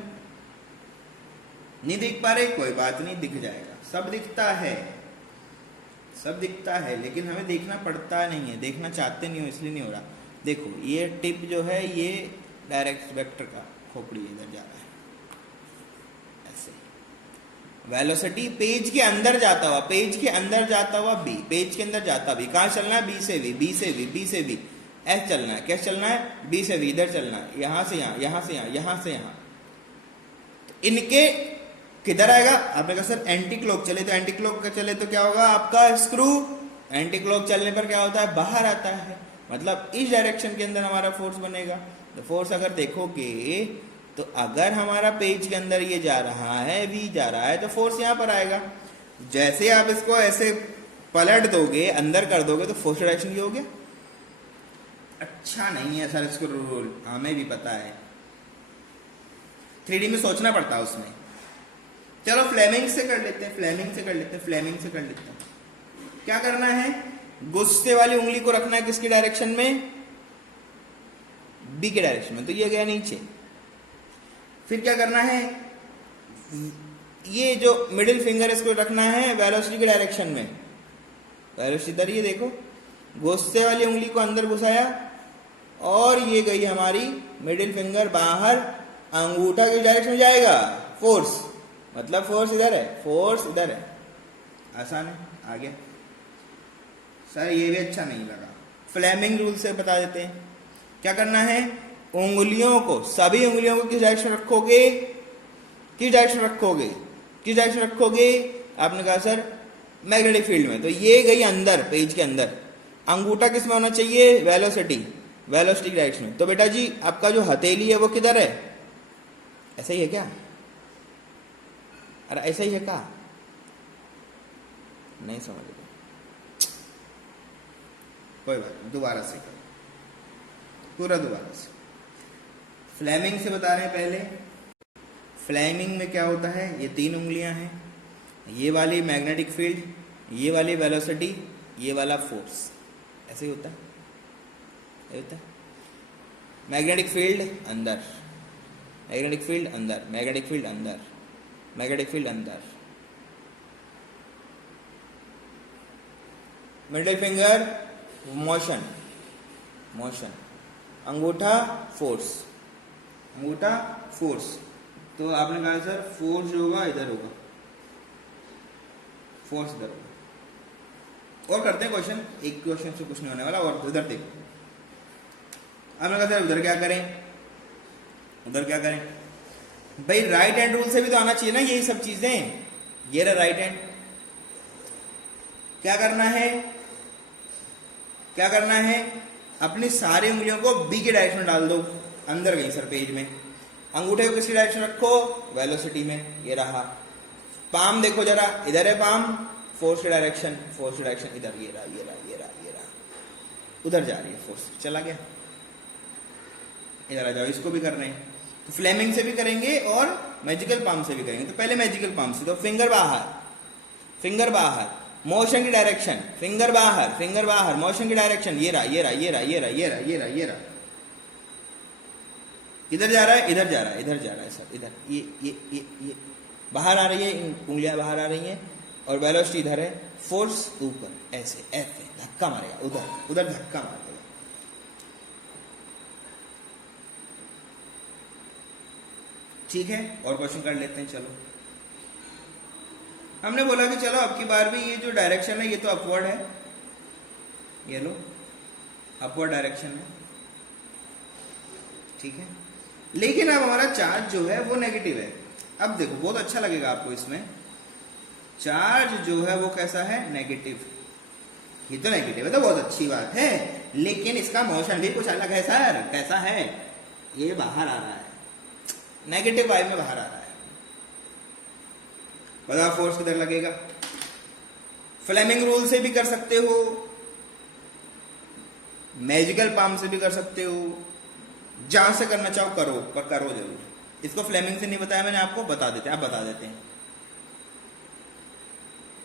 नहीं देख पा रहे, कोई बात नहीं, दिख जाएगा, सब दिखता है, सब दिखता है, लेकिन हमें देखना पड़ता नहीं है, देखना चाहते नहीं हो इसलिए नहीं हो रहा। देखो ये टिप जो है ये डायरेक्ट वेक्टर का खोपड़ी इधर जा रहा है, ऐसे वेलोसिटी पेज के अंदर जाता हुआ, पेज के अंदर जाता हुआ बी, पेज के अंदर जाता भी, कहाँ चलना है, बी से वी, बी से वी, बी से वी, एस चलना है, कैसे चलना है, बी से वी, इधर चलना है, यहां से यहां, यहां से यहां, यहां से यहां। तो इनके किधर आएगा, आपने कहा सर एंटी क्लॉक चले, तो एंटी क्लॉक का चले तो क्या होगा, आपका स्क्रू एंटी क्लॉक चलने पर क्या होता है, बाहर आता है, मतलब इस डायरेक्शन के अंदर हमारा फोर्स बनेगा। तो फोर्स अगर देखोगे तो अगर हमारा पेज के अंदर ये जा रहा है, वी जा रहा है, तो फोर्स यहां पर आएगा। जैसे आप इसको ऐसे पलट दोगे, अंदर कर दोगे, तो फोर्स डायरेक्शन ये हो गया। अच्छा नहीं है सर इसको रूल, हमें भी पता है, 3D में सोचना पड़ता है उसमें। चलो फ्लेमिंग से कर लेते हैं, फ्लेमिंग से कर लेते हैं, फ्लेमिंग से कर लेते हैं। क्या करना है, गुस्से वाली उंगली को रखना है किसकी डायरेक्शन में, बी के डायरेक्शन में, तो ये गया नीचे। फिर क्या करना है, ये जो मिडिल फिंगर इसको रखना है वेलोसिटी की डायरेक्शन में, वेलोसिटी इधर, ये देखो गुस्से वाली उंगली को अंदर घुसाया और ये गई हमारी मिडिल फिंगर बाहर, अंगूठा की डायरेक्शन में जाएगा फोर्स, मतलब फोर्स इधर है, फोर्स इधर है, आसान है, आगे। सर ये भी अच्छा नहीं लगा, फ्लेमिंग रूल से बता देते हैं। क्या करना है, उंगलियों को, सभी उंगलियों को किस डायरेक्शन रखोगे, किस डायरेक्शन रखोगे, किस डायरेक्शन रखोगे, आपने कहा सर मैग्नेटिक फील्ड में, तो ये गई अंदर, पेज के अंदर। अंगूठा किस में होना चाहिए, वेलोसिटी, वेलोसिटी की डायरेक्शन में। तो बेटा जी आपका जो हथेली है वो किधर है, ऐसा ही है क्या, अरे ऐसा ही है क्या, नहीं समझ रहे, कोई बात नहीं, दोबारा से करो, पूरा दोबारा से। फ्लेमिंग से बता रहे हैं पहले। फ्लेमिंग में क्या होता है, ये 3 उंगलियां हैं, ये वाली मैग्नेटिक फील्ड, ये वाली वेलोसिटी, ये वाला फोर्स, ऐसे ही होता है, ऐसे होता है। मैग्नेटिक फील्ड अंदर, मैग्नेटिक फील्ड अंदर, मैग्नेटिक फील्ड अंदर, मैग्नेटिक फील्ड अंदर, मिडिल फिंगर मोशन, मोशन, अंगूठा फोर्स, अंगूठा फोर्स। तो आपने कहा सर फोर्स जो होगा इधर होगा, फोर्स इधर होगा। और करते हैं क्वेश्चन, एक क्वेश्चन से कुछ नहीं होने वाला, और उधर देखो। आपने कहा सर उधर क्या करें, उधर क्या करें, भाई राइट हैंड रूल से भी तो आना चाहिए ना यही सब चीजें। ये रहा राइट हैंड, क्या करना है, क्या करना है, अपनी सारी उंगलियों को बी के डायरेक्शन में डाल दो, अंदर गई सर पेज में। अंगूठे को किसकी डायरेक्शन रखो, वेलोसिटी में, ये रहा। पाम देखो जरा, इधर है पाम, फोर्स की डायरेक्शन, फोर्स की डायरेक्शन इधर, ये रहा, ये रहा, ये रहा, ये रहा, उधर जा रही है फोर्स, चला गया, इधर आ जाओ। इसको भी कर रहे हैं, तो फ्लेमिंग से भी करेंगे और मैजिकल पाम से भी करेंगे। तो पहले मैजिकल पाम से, तो फिंगर बाहर, फिंगर बाहर, मोशन की डायरेक्शन, फिंगर बाहर, फिंगर बाहर, मोशन की डायरेक्शन, ये रहा, ये रहा, ये रहा, ये रहा, ये रहा, ये रहा, ये रहा, इधर जा रहा है, इधर जा रहा है, इधर जा रहा है सर, इधर, ये बाहर आ रही है, उंगलियां बाहर आ रही हैं, और वेलोसिटी इधर है, फोर्स ऊपर, ऐसे ऐसे धक्का मारेगा, उधर उधर धक्का मारेगा। ठीक है, और क्वेश्चन कर लेते हैं। चलो, हमने बोला कि चलो अब की बार भी ये जो डायरेक्शन है ये तो अपवर्ड है, ये लो अपवर्ड डायरेक्शन है, ठीक है। लेकिन अब हमारा चार्ज जो है वो नेगेटिव है। अब देखो बहुत अच्छा लगेगा आपको, इसमें चार्ज जो है वो कैसा है, नेगेटिव। ये तो नेगेटिव है तो बहुत अच्छी बात है, लेकिन इसका मोशन भी कुछ अलग है सर। कैसा है, ये बाहर आ रहा है, नेगेटिव वाई में बाहर आ रहा है। बताओ फोर्स किधर लगेगा। फ्लेमिंग रूल से भी कर सकते हो, मैजिकल पाम से भी कर सकते हो, जहां से करना चाहो करो, पर करो जरूर। इसको फ्लेमिंग से नहीं बताया मैंने आपको, बता देते हैं, आप बता देते हैं।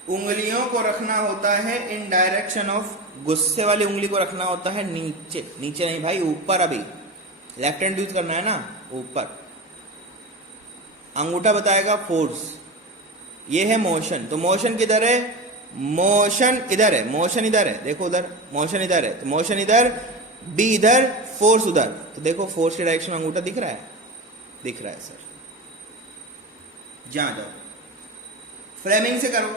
उंगलियों को रखना होता है इन डायरेक्शन ऑफ, गुस्से वाली उंगली को रखना होता है नीचे, नीचे नहीं भाई ऊपर। अभी लेफ्ट हैंड यूज करना है ना, ऊपर। अंगूठा बताएगा फोर्स, ये है मोशन। तो मोशन किधर है, मोशन इधर है, मोशन इधर है, देखो उधर मोशन इधर है, तो मोशन इधर, बी इधर, फोर्स उधर। तो देखो फोर्स के डायरेक्शन में अंगूठा दिख रहा है, दिख रहा है सर। जहां जाओ फ्लेमिंग से करो,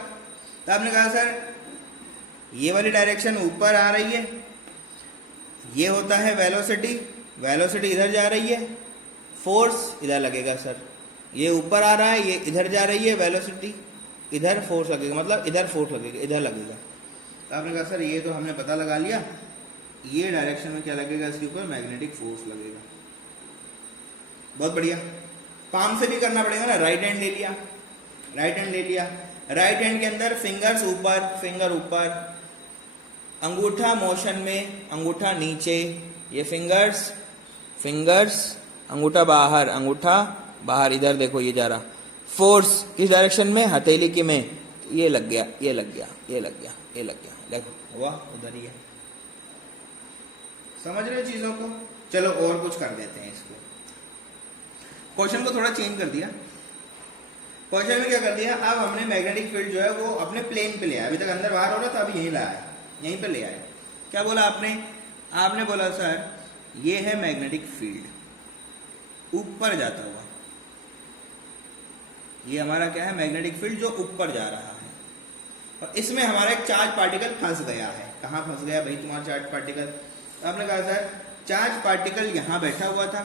तो आपने कहा सर ये वाली डायरेक्शन ऊपर आ रही है, ये होता है वेलोसिटी, वेलोसिटी इधर जा रही है, फोर्स इधर लगेगा सर। ये ऊपर आ रहा है, ये इधर जा रही है वेलोसिटी, इधर फोर्स लगेगा, मतलब इधर फोर्स लगेगा, इधर लगेगा। तो आपने कहा सर ये तो हमने पता लगा लिया, ये डायरेक्शन में क्या लगेगा, इसके ऊपर मैग्नेटिक फोर्स लगेगा। बहुत बढ़िया। पाम से भी करना पड़ेगा ना, राइट हैंड ले लिया, राइट हैंड ले लिया, राइट हैंड के अंदर फिंगर्स ऊपर, फिंगर ऊपर, अंगूठा मोशन में, अंगूठा नीचे, ये फिंगर्स, फिंगर्स, अंगूठा बाहर, अंगूठा बाहर, इधर देखो ये जा रहा। फोर्स किस डायरेक्शन में, हथेली की में, ये लग गया, ये लग गया, ये लग गया, ये लग गया, देखो हुआ उधर ही है। समझ रहे हो चीजों को। चलो और कुछ कर देते हैं इसको, क्वेश्चन को थोड़ा चेंज कर दिया। क्वेश्चन में क्या कर दिया, अब हमने मैग्नेटिक फील्ड जो है वो अपने प्लेन पे ले आया। अभी तक अंदर बाहर हो रहा था, अभी यहीं लाया, यहीं पे ले आया। क्या बोला आपने, आपने बोला सर ये है मैग्नेटिक फील्ड, ऊपर जाता हुआ, ये हमारा क्या है, मैग्नेटिक फील्ड जो ऊपर जा रहा है, और इसमें हमारा एक चार्ज पार्टिकल फंस गया है। कहाँ फंस गया भाई तुम्हारा चार्ज पार्टिकल, तो आपने कहा सर चार्ज पार्टिकल यहाँ बैठा हुआ था,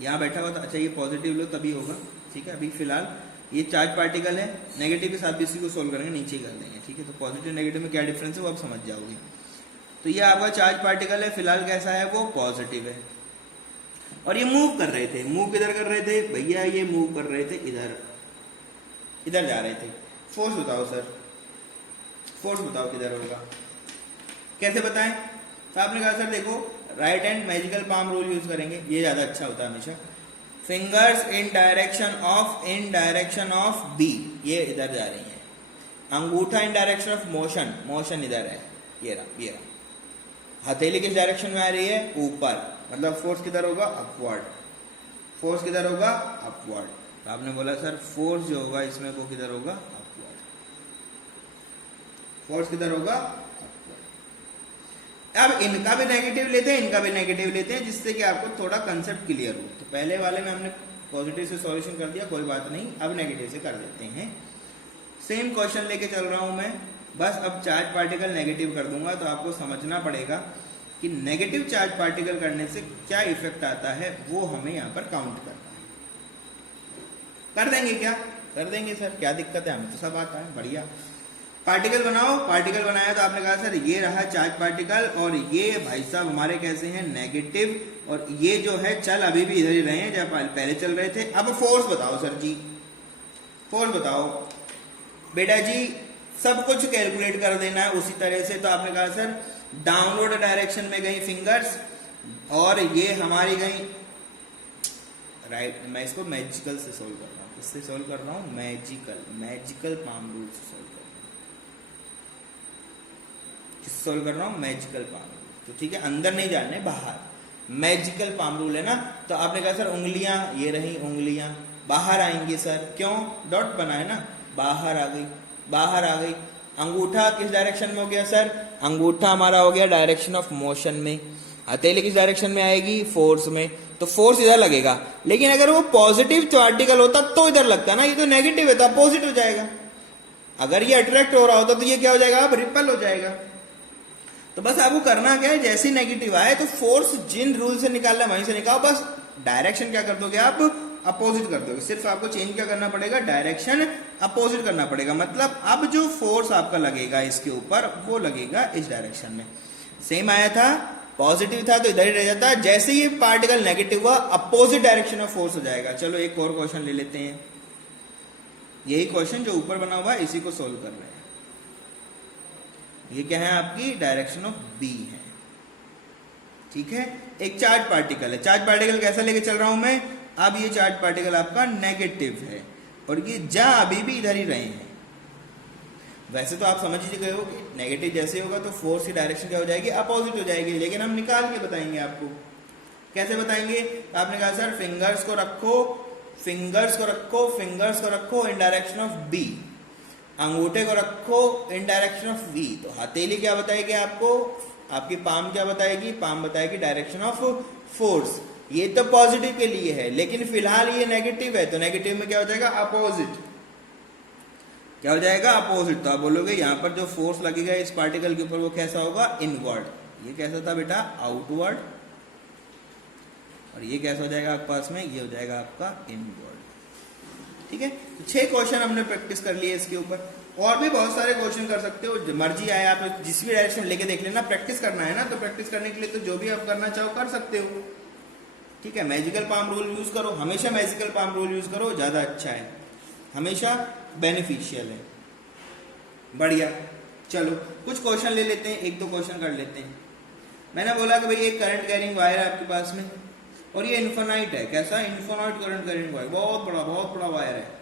यहाँ बैठा हुआ था। अच्छा ये पॉजिटिव लो तभी होगा, ठीक है। अभी फिलहाल ये चार्ज पार्टिकल है, नेगेटिव के साथ भी इसी को सोल्व करेंगे, नीचे ही कर देंगे, ठीक है। तो पॉजिटिव नेगेटिव में क्या डिफरेंस है वो आप समझ जाओगे। तो ये आपका चार्ज पार्टिकल है, फिलहाल कैसा है, वो पॉजिटिव है, और ये मूव कर रहे थे। मूव किधर कर रहे थे भैया, ये मूव कर रहे थे इधर, इधर जा रहे थे। फोर्स बताओ सर, फोर्स बताओ किधर होगा, कैसे बताएं। तो आपने कहा सर देखो right hand magical palm rule use करेंगे, ये ज्यादा अच्छा होता है हमेशा। Fingers in direction of B, ये इधर जा रही है। अंगूठा in direction of motion, motion इधर है, ये रहा, ये रहा। हथेली किस डायरेक्शन में आ रही है, ऊपर, मतलब फोर्स किधर होगा, अपवर्ड। फोर्स किधर होगा, अपवर्ड। तो आपने बोला सर फोर्स जो होगा इसमें वो किधर होगा, अपवर्ड। फोर्स किधर होगा, अपवर्ड। अब इनका भी नेगेटिव लेते हैं, इनका भी नेगेटिव लेते हैं, जिससे कि आपको थोड़ा कंसेप्ट क्लियर हो। तो पहले वाले में हमने पॉजिटिव से सॉल्यूशन कर दिया, कोई बात नहीं, अब नेगेटिव से कर देते हैं। सेम क्वेश्चन लेके चल रहा हूं मैं, बस अब चार्ज पार्टिकल नेगेटिव कर दूंगा। तो आपको समझना पड़ेगा कि नेगेटिव चार्ज पार्टिकल करने से क्या इफेक्ट आता है, वो हमें यहाँ पर काउंट करना है। कर देंगे क्या, कर देंगे सर, क्या दिक्कत है, हमें तो सब आता है, बढ़िया। पार्टिकल बनाओ, पार्टिकल बनाया तो आपने कहा सर ये रहा चार्ज पार्टिकल, और ये भाई साहब हमारे कैसे हैं, नेगेटिव, और ये जो है चल अभी भी इधर ही रहे हैं जब पहले चल रहे थे। अब फोर्स बताओ सर जी, फोर्स बताओ बेटा जी, सब कुछ कैलकुलेट कर देना है उसी तरह से। तो आपने कहा सर डाउनवर्ड डायरेक्शन में गई फिंगर्स, और ये हमारी गई राइट। मैं इसको मैजिकल से सोल्व कर रहा हूँ, इससे सोल्व कर रहा हूँ, मैजिकल पाम रूल से सोल्व कर रहा हूँ, किससे सोल्व कर रहा हूँ, मैजिकल पाम रूल। तो ठीक है, अंदर नहीं जाने, बाहर मैजिकल पाम रूल है ना। तो आपने कहा सर उंगलियां, ये रही उंगलियां, बाहर आएंगी सर, क्यों, डॉट बनाए ना, बाहर आ गई, बाहर आ गई। अंगूठा किस डायरेक्शन में हो गया सर, अंगूठा हमारा हो गया डायरेक्शन ऑफ मोशन में। हथेली किस डायरेक्शन में आएगी, फोर्स में। तो फोर्स इधर लगेगा, लेकिन अगर वो पॉजिटिव पार्टिकल होता तो इधर लगता ना, ये तो नेगेटिव है तो अपोजिट हो जाएगा। अगर ये अट्रैक्ट हो रहा होता तो ये क्या हो जाएगा, अब रिपल हो जाएगा। तो बस आपको करना क्या है, जैसे ही नेगेटिव आए तो फोर्स जिन रूल से निकालना है वहीं से निकालो, बस डायरेक्शन क्या कर दोगे आप, अपोजिट कर दोगे। सिर्फ आपको चेंज क्या करना पड़ेगा, डायरेक्शन अपोजिट करना पड़ेगा। मतलब अब जो फोर्स आपका लगेगा इसके ऊपर वो लगेगा इस डायरेक्शन में। सेम आया था, पॉजिटिव था तो इधर ही रह जाता, जैसे ही पार्टिकल नेगेटिव हुआ अपोजिट डायरेक्शन में फोर्स हो जाएगा। चलो एक और क्वेश्चन ले लेते हैं, यही क्वेश्चन जो ऊपर बना हुआ है इसी को सोल्व कर रहे हैं। ये क्या है, आपकी डायरेक्शन ऑफ बी है, ठीक है। एक चार्ज पार्टिकल है, चार्ज पार्टिकल कैसा लेके चल रहा हूं मैं, अब ये चार्ज पार्टिकल आपका नेगेटिव है और ये जा अभी भी इधर ही रहे हैं। वैसे तो आप समझ ही गए हो कि नेगेटिव जैसे होगा तो फोर्स की डायरेक्शन क्या हो जाएगी, अपोजिट हो जाएगी, लेकिन हम निकाल के बताएंगे आपको। कैसे बताएंगे, तो आपने कहा सर फिंगर्स को रखो, फिंगर्स को रखो, फिंगर्स को रखो इन डायरेक्शन ऑफ बी, अंगूठे को रखो इन डायरेक्शन ऑफ वी। तो हथेली क्या बताएगी आपको, आपकी पाम क्या बताएगी, पाम बताएगी डायरेक्शन ऑफ फोर्स। ये तो पॉजिटिव के लिए है, लेकिन फिलहाल ये नेगेटिव है, तो नेगेटिव में क्या हो जाएगा, अपोजिट। क्या हो जाएगा, अपोजिट। तो आप बोलोगे यहाँ पर जो फोर्स लगेगा इस पार्टिकल के ऊपर वो कैसा होगा, इनवर्ड। ये कैसा था बेटा, आउटवर्ड। और ये कैसा हो जाएगा आपके पास में, ये हो जाएगा आपका इनवर्ड। ठीक है, 6 क्वेश्चन हमने प्रैक्टिस कर लिए इसके ऊपर। और भी बहुत सारे क्वेश्चन कर सकते हो, मर्जी आए आप जिस भी डायरेक्शन लेके देख लेना। प्रैक्टिस करना है ना, तो प्रैक्टिस करने के लिए तो जो भी आप करना चाहो कर सकते हो। ठीक है, मैजिकल पाम रूल यूज करो, हमेशा मैजिकल पाम रूल यूज करो, ज्यादा अच्छा है, हमेशा बेनिफिशियल है। बढ़िया, चलो कुछ क्वेश्चन ले लेते हैं, 1-2 क्वेश्चन कर लेते हैं। मैंने बोला कि भाई एक करंट कैरिंग वायर है आपके पास में और ये इन्फिनाइट है। कैसा, इन्फिनाइट करंट कैरिंग वायर, बहुत बड़ा वायर है।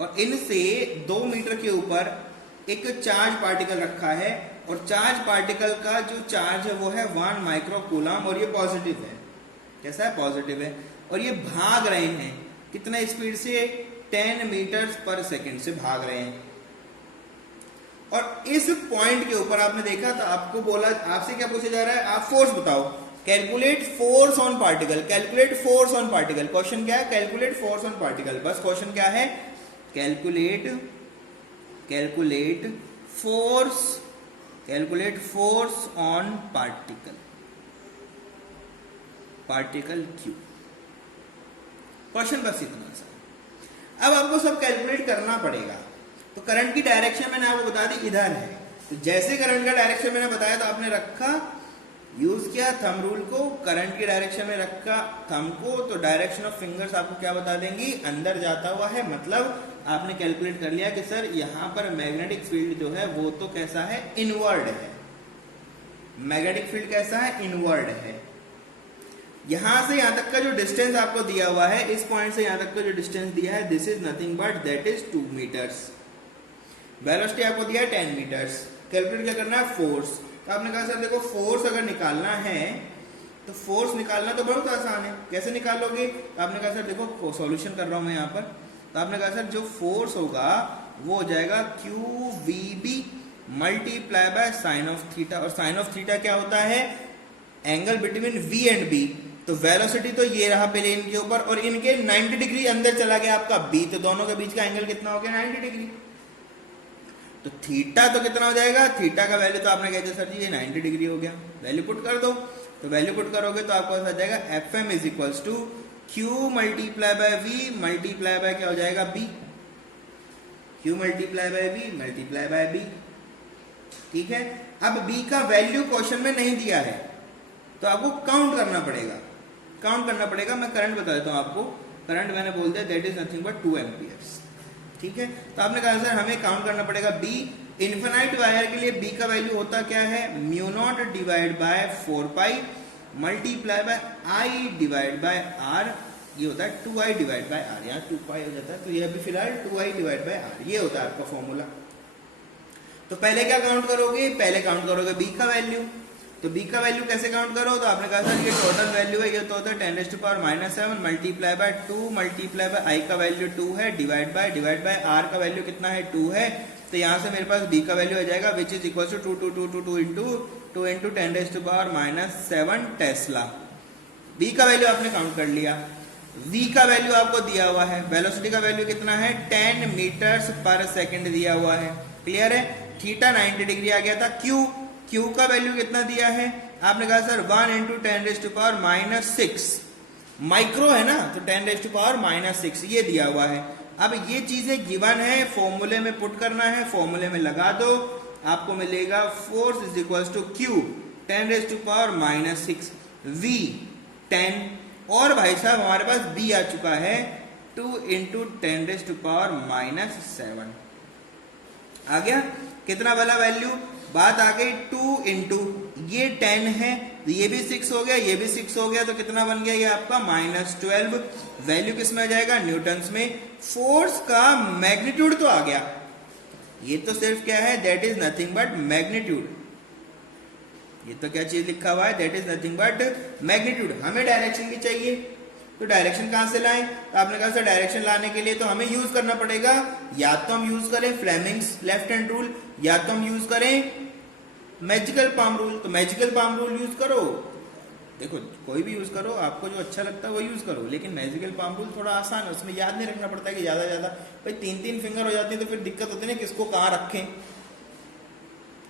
और इनसे 2 मीटर के ऊपर एक चार्ज पार्टिकल रखा है और चार्ज पार्टिकल का जो चार्ज है वो है 1 माइक्रो कूलम और ये पॉजिटिव है। कैसा है, पॉजिटिव है। और ये भाग रहे हैं कितना स्पीड से, 10 मीटर्स पर सेकंड से भाग रहे हैं। और इस पॉइंट के ऊपर आपने देखा तो आपको बोला, आपसे क्या पूछा जा रहा है, आप फोर्स बताओ, calculate force on particle, calculate force on particle. Question क्या है, कैलकुलेट फोर्स ऑन पार्टिकल। बस क्वेश्चन क्या है, calculate force on particle Q. Question बस इतना सा। अब आपको सब कैलकुलेट करना पड़ेगा। तो करंट की डायरेक्शन मैंने आपको बता दी इधर है, तो जैसे करंट का डायरेक्शन मैंने बताया तो आपने रखा, यूज किया थंब रूल को, करंट की डायरेक्शन में रखा थंब को, तो डायरेक्शन ऑफ फिंगर्स आपको क्या बता देंगी, अंदर जाता हुआ है। मतलब आपने कैलकुलेट कर लिया कि सर यहां पर मैग्नेटिक फील्ड जो है वो तो कैसा है, इनवर्ड है। मैग्नेटिक फील्ड कैसा है, इनवर्ड है। यहां से यहां तक का जो डिस्टेंस आपको दिया हुआ है, इस पॉइंट से यहां तक का जो डिस्टेंस दिया है, this is nothing but that is 2 metres. Velocity आपको दिया है 10 मीटर्स। कैलकुलेट क्या करना है, फोर्स। तो आपने कहा सर देखो फोर्स अगर निकालना है तो फोर्स निकालना तो बहुत आसान है, कैसे निकालोगे। तो आपने कहा सर देखो सॉल्यूशन कर रहा हूं मैं यहाँ पर। तो आपने कहा सर जो फोर्स होगा वो हो जाएगा QVB multiply by sine of theta. और साइन ऑफ थीटा क्या होता है, angle between V and B। तो वेलोसिटी तो ये रहा प्लेन के ऊपर और इनके 90 डिग्री अंदर चला गया आपका B, तो दोनों के बीच का एंगल कितना हो गया, 90 डिग्री। तो थीटा तो कितना हो जाएगा, थीटा का वैल्यू तो आपने कहा सर जी ये 90 डिग्री हो गया, वैल्यू पुट कर दो। तो वैल्यू पुट करोगे तो आपको आ जाएगा FM is equals to Q multiply by V multiply by क्या हो जाएगा B, Q multiply by V multiply by B। ठीक है, अब B का वैल्यू क्वेश्चन में नहीं दिया है तो आपको काउंट करना पड़ेगा, काउंट करना पड़ेगा। मैं करंट बता देता हूं आपको, करंट मैंने बोल दिया that is nothing but 2 amperes. ठीक है, तो आपने कहा सर हमें काउंट करना पड़ेगा B। इन्फिनाइट वायर के लिए B का वैल्यू होता क्या है, μ0 divide by 4 pi multiply by I divide by R। ये होता है 2I डिवाइड बाय R, यहाँ 2 पाई हो जाता है, तो ये अभी फिलहाल 2I डिवाइड बाय R, ये होता है आपका फॉर्मूला। तो पहले क्या काउंट करोगे, पहले काउंट करोगे B का वैल्यू। तो B का वैल्यू कैसे काउंट करो, तो आपने कहा सर ये टोटल वैल्यू है, ये तो होता है 10⁻⁻7 multiply by 2 multiply by I का वैल्यू 2 है डिवाइड बाय R का वैल्यू कितना है 2 है। तो यहाँ से मेरे पास B का वैल्यू आ जाएगा which is equal to 2 into 10⁻⁷ tesla. B का वैल्यू आपने काउंट कर लिया। V का वैल्यू आपको दिया हुआ है, वेलोसिटी का वैल्यू कितना है 10 मीटर्स पर सेकंड दिया हुआ है, क्लियर है। थीटा 90 डिग्री आ गया था, Q Q का वैल्यू कितना दिया है, आपने कहा सर 1 इंटू 10⁻⁻6 माइक्रो है ना, तो 10⁻⁻6 ये दिया हुआ है। अब ये चीजें गिवन है, फॉर्मूले में पुट करना है, फॉर्मूले में लगा दो, आपको मिलेगा force is equal to Q 10⁻⁻6 V 10, और भाई साहब हमारे पास B आ चुका है 2 इंटू 10⁻⁻7 आ गया। कितना वाला वैल्यू, बात आ गई 2 इंटू ये 10 है, तो ये भी 6 हो गया, ये भी 6 हो गया, तो कितना बन गया ये आपका -12। वैल्यू किस में आ जाएगा, न्यूटन्स में। फोर्स का मैग्नीट्यूड तो आ गया, ये तो सिर्फ क्या है, that is nothing but magnitude. ये तो क्या चीज लिखा हुआ है, that is nothing but magnitude. हमें डायरेक्शन भी चाहिए, तो डायरेक्शन कहां से लाएं, तो आपने कहा सर डायरेक्शन लाने के लिए तो हमें यूज करना पड़ेगा, या तो हम यूज करें फ्लेमिंग्स लेफ्ट हैंड रूल, या तो हम यूज करें मैजिकल पाम रूल। तो मैजिकल पाम रूल यूज करो, देखो कोई भी यूज करो, आपको जो अच्छा लगता है वो यूज करो, लेकिन मैजिकल पाम रूल थोड़ा आसान है, उसमें याद नहीं रखना पड़ता है कि ज्यादा भाई 3 फिंगर हो जाती है तो फिर दिक्कत होती है ना किसको कहाँ रखें।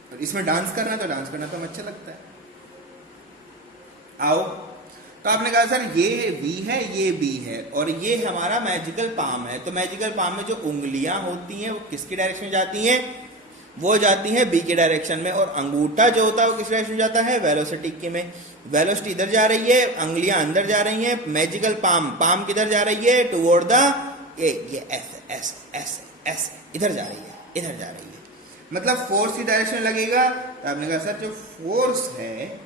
और इसमें डांस करना तो डांस करना तो हमें अच्छा लगता है। आओ, तो आपने कहा सर ये V है, ये B है, और ये हमारा मैजिकल पाम है। तो मैजिकल पाम में जो उंगलियां होती हैं वो किसकी डायरेक्शन में जाती हैं, वो जाती है B के डायरेक्शन में, और अंगूठा जो होता है वो किस डायरेक्शन में जाता है, वेलोसिटी के में। वेलोसिटी इधर जा रही है, उंगलियां अंदर जा रही हैं, मैजिकल पाम किधर जा रही है, टुवर्ड द ये ऐसे ऐसे ऐसे ऐसे इधर जा रही है, इधर जा रही है, मतलब फोर्स की डायरेक्शन लगेगा। तो आपने कहा सर जो फोर्स है,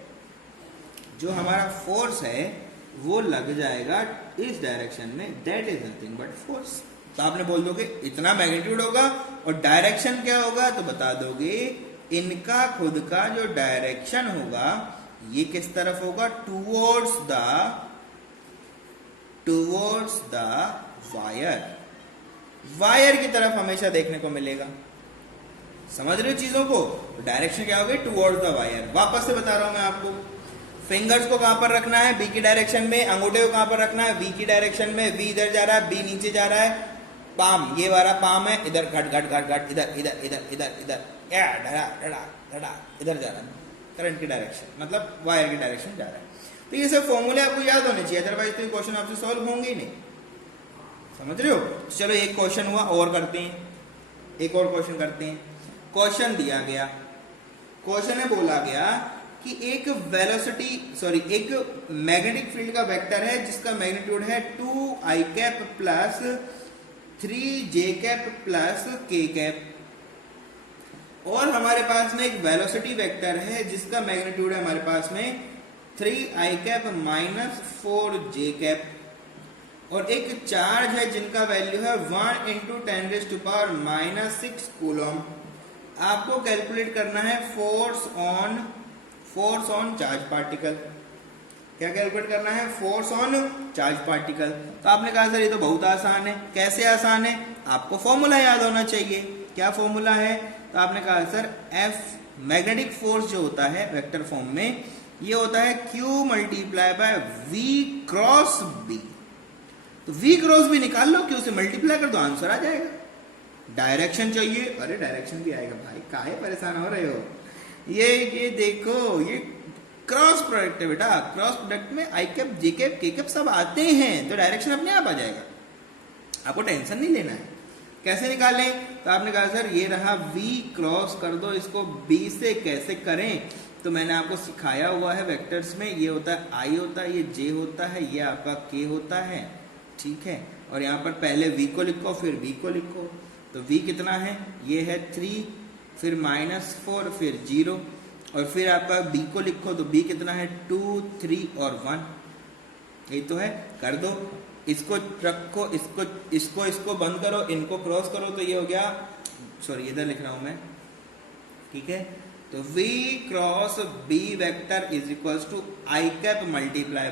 जो हमारा फोर्स है वो लग जाएगा इस डायरेक्शन में, that is nothing but force. तो आपने बोल दोगे इतना मैग्नीट्यूड होगा, और डायरेक्शन क्या होगा, तो बता दोगे इनका खुद का जो डायरेक्शन होगा ये किस तरफ होगा, टुवर्ड्स द वायर की तरफ हमेशा देखने को मिलेगा। समझ रहे हो चीजों को, तो डायरेक्शन क्या होगी, टुवर्ड्स द वायर। वापस से बता रहा हूं मैं आपको, फिंगर्स को कहां पर रखना है, B की डायरेक्शन में, अंगूठे को कहां पर रखना है, V की डायरेक्शन में। V इधर जा रहा है, B नीचे जा रहा है, पाम ये वाला पाम है, इधर घट घट घट घट, इधर इधर इधर इधर इधर ढड़ा ढड़ा ढड़ा इधर जा रहा है, करंट की डायरेक्शन मतलब वायर की डायरेक्शन जा रहा है। तो ये सब फॉर्मूले आपको याद होने चाहिए, अदरवाइज तो क्वेश्चन आपसे सॉल्व होंगे ही नहीं। समझ रहे हो। चलो एक क्वेश्चन हुआ और करते हैं, एक और क्वेश्चन करते हैं। क्वेश्चन दिया गया, क्वेश्चन में बोला गया कि एक एक मैग्नेटिक फील्ड का वेक्टर है जिसका मैग्नीट्यूड है 2i cap plus 3j cap plus k cap, और हमारे पास में एक वेलोसिटी वेक्टर है जिसका मैग्नीट्यूड है हमारे पास में 3i cap minus 4j cap, और एक चार्ज है जिनका वैल्यू है 1 इंटू 10⁻⁻6 कूलम। आपको कैलकुलेट करना है फोर्स ऑन चार्ज पार्टिकल। क्या कैलकुलेट करना है, फोर्स ऑन चार्ज पार्टिकल। तो आपने कहा सर ये तो बहुत आसान है। कैसे आसान है, आपको फॉर्मूला याद होना चाहिए। क्या फॉर्मूला है, तो आपने कहा सर F मैग्नेटिक फोर्स जो होता है वेक्टर फॉर्म में, ये होता है Q multiply by V cross B। तो V क्रॉस B निकाल लो, Q से मल्टीप्लाई कर दो, आंसर आ जाएगा। डायरेक्शन चाहिए, अरे डायरेक्शन भी आएगा भाई, काहे परेशान हो रहे हो। ये देखो, ये क्रॉस प्रोडक्ट है बेटा, क्रॉस प्रोडक्ट में आई कैप जे कैप के कैप सब आते हैं, तो डायरेक्शन अपने आप आ जाएगा, आपको टेंशन नहीं लेना है। कैसे निकालें, तो आपने कहा सर ये रहा V क्रॉस कर दो, इसको B से कैसे करें, तो मैंने आपको सिखाया हुआ है वेक्टर्स में। ये होता है I होता है, ये J होता है, ये आपका K होता है, ठीक है। और यहाँ पर पहले V को लिखो फिर V को लिखो। तो V कितना है, ये है 3, फिर -4, फिर 0, और फिर आपका B को लिखो तो B कितना है 2, 3 और 1। यही तो है, कर दो। इसको रखो, इसको बंद करो, इनको क्रॉस करो, तो ये हो गया, सॉरी इधर लिख रहा हूं मैं, ठीक है। तो V cross B vector is equals to I cap multiply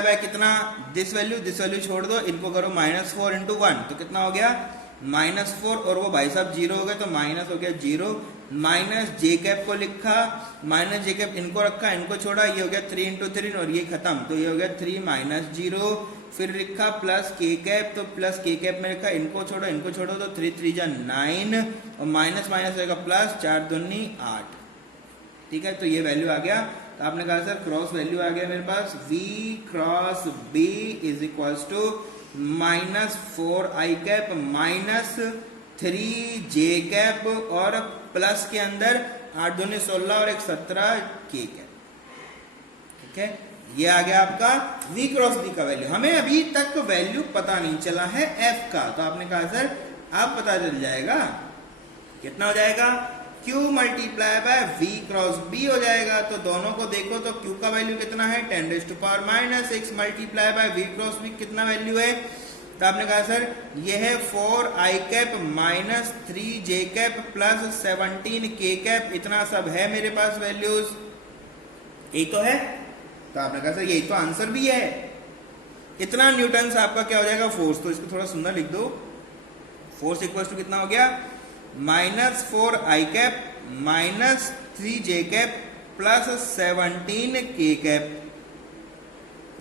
by कितना, दिस वैल्यू छोड़ दो, इनको करो -4 इंटू 1, तो कितना हो गया -4, और वो भाई साहब 0 हो गए, तो माइनस हो गया 0, माइनस जे कैप को लिखा, माइनस जे कैप इनको रखा, इनको छोड़ा, ये हो गया 3 इंटू 3 और ये खत्म, तो ये हो गया 3 माइनस 0, फिर लिखा प्लस के कैप, तो प्लस के कैप में लिखा, इनको छोड़ो तो 3 3 जा 9 और माइनस माइनस रहेगा प्लस, 4 दूनी 8। ठीक है, तो ये वैल्यू आ गया। तो आपने कहा सर क्रॉस वैल्यू आ गया मेरे पास, v cross b is equals to minus 4 I cap minus 3 J cap और प्लस के अंदर 8 दूनी 16 और 1 17 के कैप। ठीक है, ये आ गया आपका v क्रॉस b का वैल्यू। हमें अभी तक वैल्यू पता नहीं चला है f का, तो आपने कहा सर अब पता चल जाएगा, कितना हो जाएगा, q multiply by v cross b हो जाएगा। तो दोनों को देखो तो q का वैल्यू कितना है 10⁻⁻6 multiply by v cross b कितना वैल्यू है, तो आपने कहा सर ये है 4 I cap minus 3 J cap plus 17 के कैप, इतना सब है मेरे पास वैल्यूज, यही तो है। तो आपने कहा सर यही तो आंसर भी है। इतना न्यूटन आपका क्या हो जाएगा फोर्स, तो इसको थोड़ा सुंदर लिख दो, फोर्स इक्वल टू कितना हो गया minus 4 I cap minus 3 J cap plus 17 के कैप।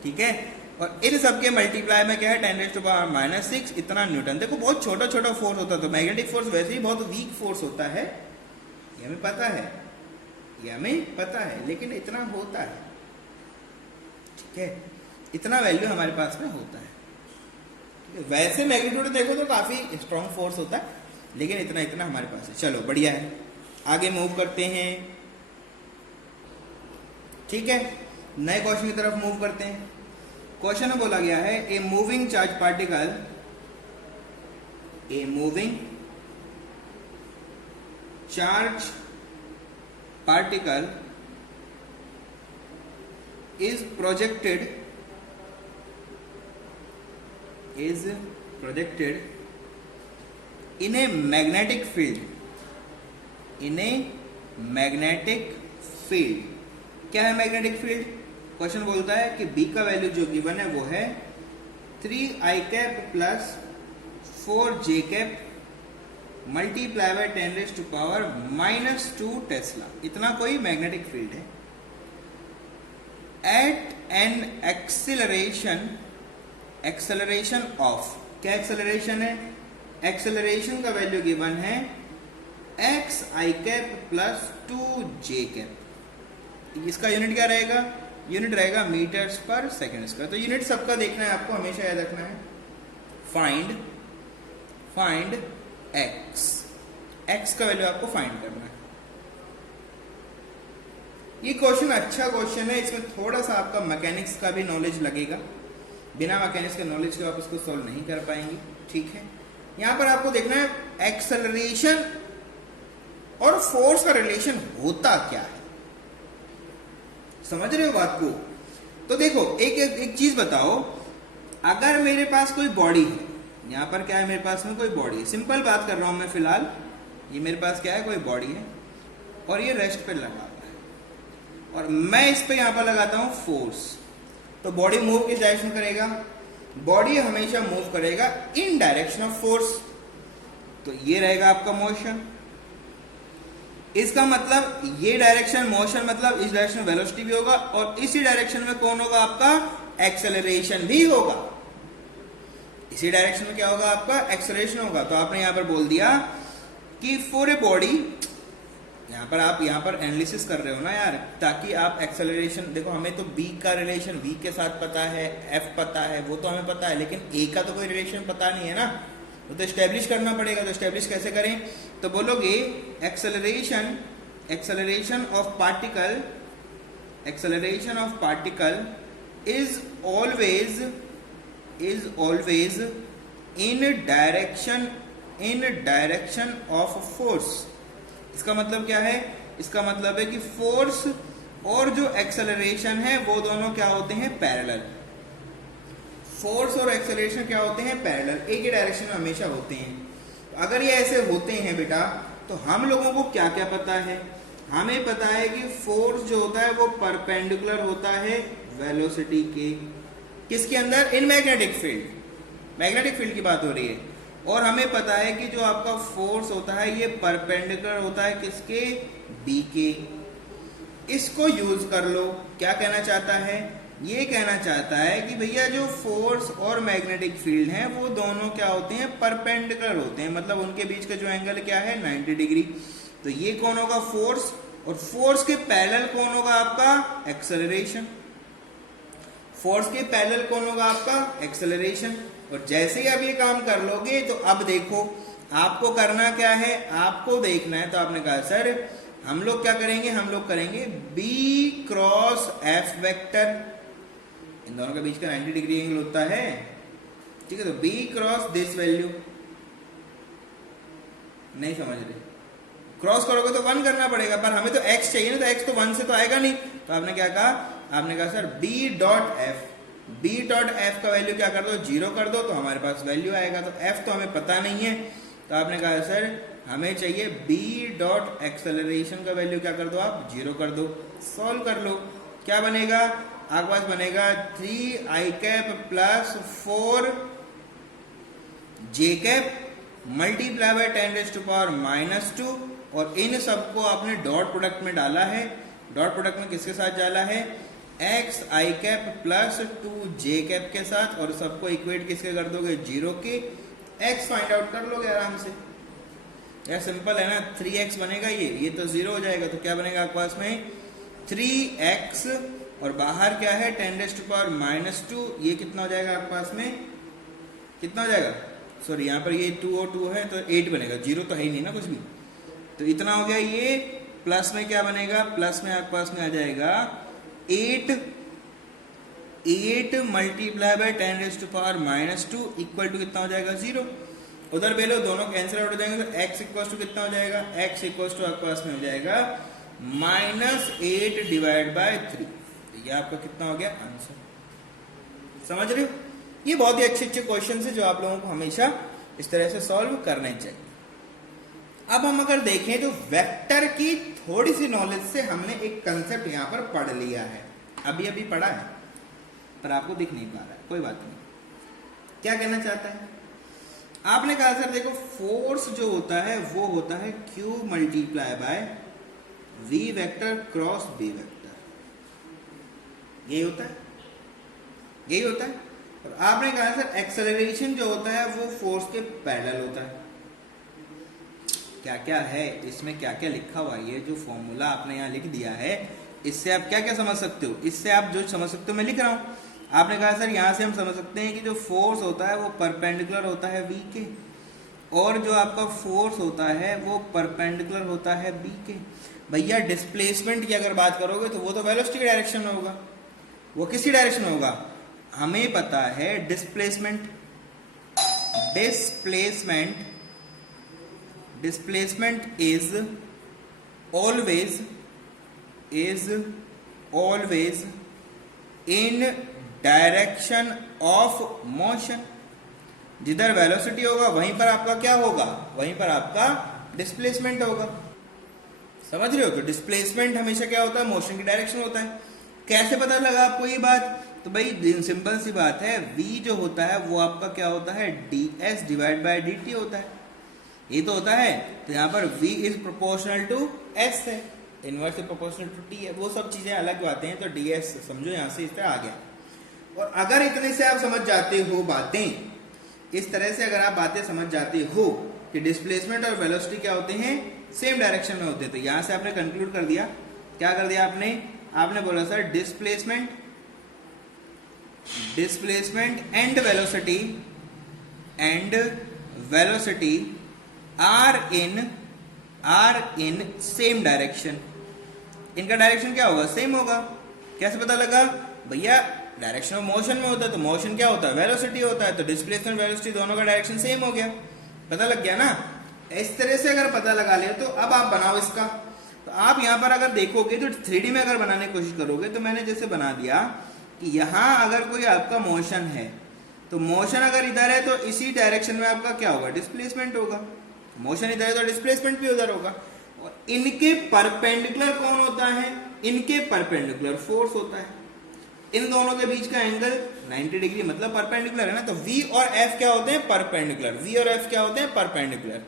ठीक है, और इन सबके मल्टीप्लाई में क्या है 10⁻⁻6 इतना न्यूटन। देखो बहुत छोटा छोटा फोर्स होता है, तो मैग्नेटिक फोर्स वैसे ही बहुत वीक फोर्स होता है, ये हमें पता है, ये हमें पता है, लेकिन इतना होता है। ठीक है, इतना वैल्यू हमारे पास में होता है। ठीक है, वैसे मैग्नीट्यूड देखो तो काफी स्ट्रॉन्ग फोर्स होता है, लेकिन इतना इतना हमारे पास है। चलो बढ़िया है, आगे मूव करते हैं। ठीक है, नए क्वेश्चन की तरफ मूव करते हैं। क्वेश्चन में बोला गया है a moving charge particle, a moving charge particle is projected in a magnetic field, in a magnetic field। क्या है मैग्नेटिक फील्ड, क्वेश्चन बोलता है कि B का वैल्यू जो गिवन है वो है 3 i cap plus 4 j cap multiply by 10⁻⁻2 tesla, इतना कोई मैग्नेटिक फील्ड है। एट एन एक्सेलरेशन ऑफ, क्या एक्सेलरेशन है, एक्सेलरेशन का वैल्यू गिवन है x i cap plus 2 j cap. इसका यूनिट क्या रहेगा, यूनिट रहेगा मीटर्स पर सेकेंड स्क्वायर। तो यूनिट सबका देखना है आपको, हमेशा याद रखना है। फाइंड x का वैल्यू आपको फाइंड करना है। ये क्वेश्चन अच्छा क्वेश्चन है, इसमें थोड़ा सा आपका मैकेनिक्स का भी नॉलेज लगेगा, बिना मैकेनिक्स के नॉलेज के आप इसको सॉल्व नहीं कर पाएंगे। ठीक है, यहां पर आपको देखना है एक्सेलरेशन और फोर्स का रिलेशन होता क्या है, समझ रहे हो बात को। तो देखो एक चीज बताओ, अगर मेरे पास कोई बॉडी है, यहां पर क्या है मेरे पास में कोई बॉडी है, सिंपल बात कर रहा हूं मैं फिलहाल, ये मेरे पास क्या है कोई बॉडी है और ये रेस्ट पे लगा हुआ है और मैं इस पे यहां पर लगाता हूं फोर्स, तो बॉडी मूव किस डायरेक्शन करेगा, बॉडी हमेशा मूव करेगा इन डायरेक्शन ऑफ फोर्स, तो ये रहेगा आपका मोशन। इसका मतलब ये डायरेक्शन मोशन मतलब इस डायरेक्शन में वेलोसिटी भी होगा और इसी डायरेक्शन में कौन होगा आपका एक्सेलरेशन भी होगा, इसी डायरेक्शन में क्या होगा आपका एक्सेलरेशन होगा। तो आपने यहां पर बोल दिया कि फॉर ए बॉडी, यहां पर आप यहां पर एनालिसिस कर रहे हो ना यार, ताकि आप एक्सेलरेशन देखो, हमें तो बी का रिलेशन वी के साथ पता है, एफ पता है, वो तो हमें पता है, लेकिन ए का तो कोई रिलेशन पता नहीं है ना, वो तो एस्टेब्लिश करना पड़ेगा। तो एस्टेब्लिश कैसे करें, तो बोलोगे acceleration of particle is always in direction of force. इसका मतलब क्या है, इसका मतलब है कि फोर्स और जो एक्सेलरेशन है वो दोनों क्या होते हैं पैरेलल, फोर्स और एक्सेलरेशन क्या होते हैं पैरेलल, एक ही डायरेक्शन में हमेशा होते हैं। तो अगर ये ऐसे होते हैं बेटा, तो हम लोगों को क्या क्या पता है, हमें पता है कि फोर्स जो होता है वो परपेंडिकुलर होता है वेलोसिटी के, किसके अंदर, in magnetic field, magnetic field की बात हो रही है। और हमें पता है कि जो आपका फोर्स होता है ये परपेंडिकुलर होता है किसके, बी के। इसको यूज कर लो। क्या कहना चाहता है, ये कहना चाहता है कि भैया जो फोर्स और मैग्नेटिक फील्ड है वो दोनों क्या होते हैं, परपेंडिकुलर होते हैं, मतलब उनके बीच का जो एंगल क्या है 90 डिग्री। तो ये कौन होगा, फोर्स, और फोर्स के पैरेलल कौन होगा आपका, एक्सेलरेशन। फोर्स के पैरेलल कौन होगा आपका, एक्सेलरेशन। और जैसे ही आप ये काम कर लोगे तो अब देखो आपको करना क्या है, आपको देखना है। तो आपने कहा सर हम लोग क्या करेंगे, हम लोग करेंगे B क्रॉस F वेक्टर। इन दोनों के बीच का 90 डिग्री एंगल होता है, ठीक है। तो B क्रॉस दिस वैल्यू, नहीं समझ रहे, क्रॉस करोगे तो 1 करना पड़ेगा, पर हमें तो x चाहिए ना, तो x तो 1 से तो आएगा नहीं। तो आपने क्या कहा, आपने कहा sir B dot F, B dot F का वैल्यू क्या कर दो, 0 कर दो, तो हमारे पास वैल्यू आएगा। तो F तो हमें पता नहीं है, तो आपने कहा सर हमें चाहिए B डॉट एक्सेलरेशन का वैल्यू क्या कर दो आप, 0 कर दो। सॉल्व कर लो, क्या बनेगा आपके पास, बनेगा 3i cap plus 4j cap multiply bye 10⁻⁻²। और इन सबको आपने डॉट प्रोडक्ट में डाला है। डॉट प्रोडक्ट में किसके साथ डाला है, xi cap plus 2j cap के साथ, और सबको इक्वेट किसके कर दोगे, 0 के। x फाइंड आउट कर लोगे आराम से, यार सिंपल है ना, 3x बनेगा, ये तो 0 हो जाएगा। तो क्या बनेगा आपके पास में 3x, और बाहर क्या है 10⁻⁻²। ये कितना हो जाएगा आपके पास में, कितना हो जाएगा, सॉरी यहाँ पर ये 2 और 2 है तो 8 बनेगा, 0 तो है ही नहीं ना कुछ भी। तो इतना हो गया ये, प्लस में क्या बनेगा, प्लस में आपके पास में आ जाएगा 8 मल्टीप्लाई बाय 10⁻⁻² इक्वल टू कितना हो जाएगा, 0। उधर बेलो दोनों कैंसिल आउट हो जाएंगे, तो x इक्वल टू कितना हो जाएगा, x इक्वल टू आपके पास में हो जाएगा -8 डिवाइड बाय 3। ये आपका कितना हो गया आंसर। समझ रहे हो, ये बहुत ही अच्छे क्वेश्चन है जो आप लोगों को हमेशा इस तरह से सॉल्व करने चाहिए। अब हम अगर देखें तो वेक्टर की थोड़ी सी नॉलेज से हमने एक कंसेप्ट यहां पर पढ़ लिया है, अभी अभी पढ़ा है पर आपको दिख नहीं पा रहा है, कोई बात नहीं। क्या कहना चाहता है, आपने कहा सर देखो फोर्स जो होता है वो होता है Q multiply by V vector cross B vector, यही होता है, यही होता है। और आपने कहा सर एक्सेलरेशन जो होता है वो फोर्स के पैरेलल होता है। क्या क्या है इसमें, क्या क्या लिखा हुआ है, ये जो फॉर्मूला आपने यहाँ लिख दिया है इससे आप क्या क्या समझ सकते हो, इससे आप जो समझ सकते हो मैं लिख रहा हूँ। आपने कहा सर यहाँ से हम समझ सकते हैं कि जो फोर्स होता है वो परपेंडिकुलर होता है V के, और जो आपका फोर्स होता है वो परपेंडिकुलर होता है B के। भैया डिस्प्लेसमेंट की अगर बात करोगे तो वो तो वेलोसिटी के डायरेक्शन में होगा, वो किसी डायरेक्शन में होगा, हमें पता है displacement is always in direction of motion. जिधर वेलोसिटी होगा वहीं पर आपका क्या होगा, वहीं पर आपका डिस्प्लेसमेंट होगा। समझ रहे हो, तो डिस्प्लेसमेंट हमेशा क्या होता है, मोशन की डायरेक्शन होता है। कैसे पता लगा आपको ये बात, तो भाई सिंपल सी बात है, v जो होता है वो आपका क्या होता है, ds डिवाइड बाय dt होता है, ये तो होता है। तो यहाँ पर v is proportional to s है, इनवर्स प्रोपोर्शनल टू t है, वो सब चीजें अलग बातें हैं। तो ds समझो यहाँ से इस तरह आ गया। और अगर इतने से आप समझ जाते हो बातें, इस तरह से अगर आप बातें समझ जाते हो कि डिस्प्लेसमेंट और वेलोसिटी क्या होते हैं, सेम डायरेक्शन में होते हैं, तो यहाँ से आपने कंक्लूड कर दिया, क्या कर दिया आपने बोला sir displacement and velocity are in same direction. इनका डायरेक्शन क्या होगा, सेम होगा। कैसे पता लगा, भैया डायरेक्शन ऑफ मोशन में होता है, तो मोशन क्या होता है, वेलोसिटी होता है, तो डिस्प्लेसमेंट वेलोसिटी दोनों का डायरेक्शन सेम हो गया, पता लग गया ना। इस तरह से अगर पता लगा ले तो अब आप बनाओ इसका। तो आप यहाँ पर अगर देखोगे तो 3D में अगर बनाने की कोशिश करोगे, तो मैंने जैसे बना दिया कि यहाँ अगर कोई आपका मोशन है, तो मोशन अगर इधर है तो इसी डायरेक्शन में आपका क्या होगा, डिस्प्लेसमेंट होगा। मोशन इधर है तो डिस्प्लेसमेंट भी उधर होगा। और इनके परपेंडिकुलर कौन होता है, इनके परपेंडिकुलर फोर्स होता है। इन दोनों के बीच का एंगल 90 डिग्री मतलब परपेंडिकुलर है ना, तो V और F क्या होते हैं, परपेंडिकुलर। V और F क्या होते हैं, परपेंडिकुलर।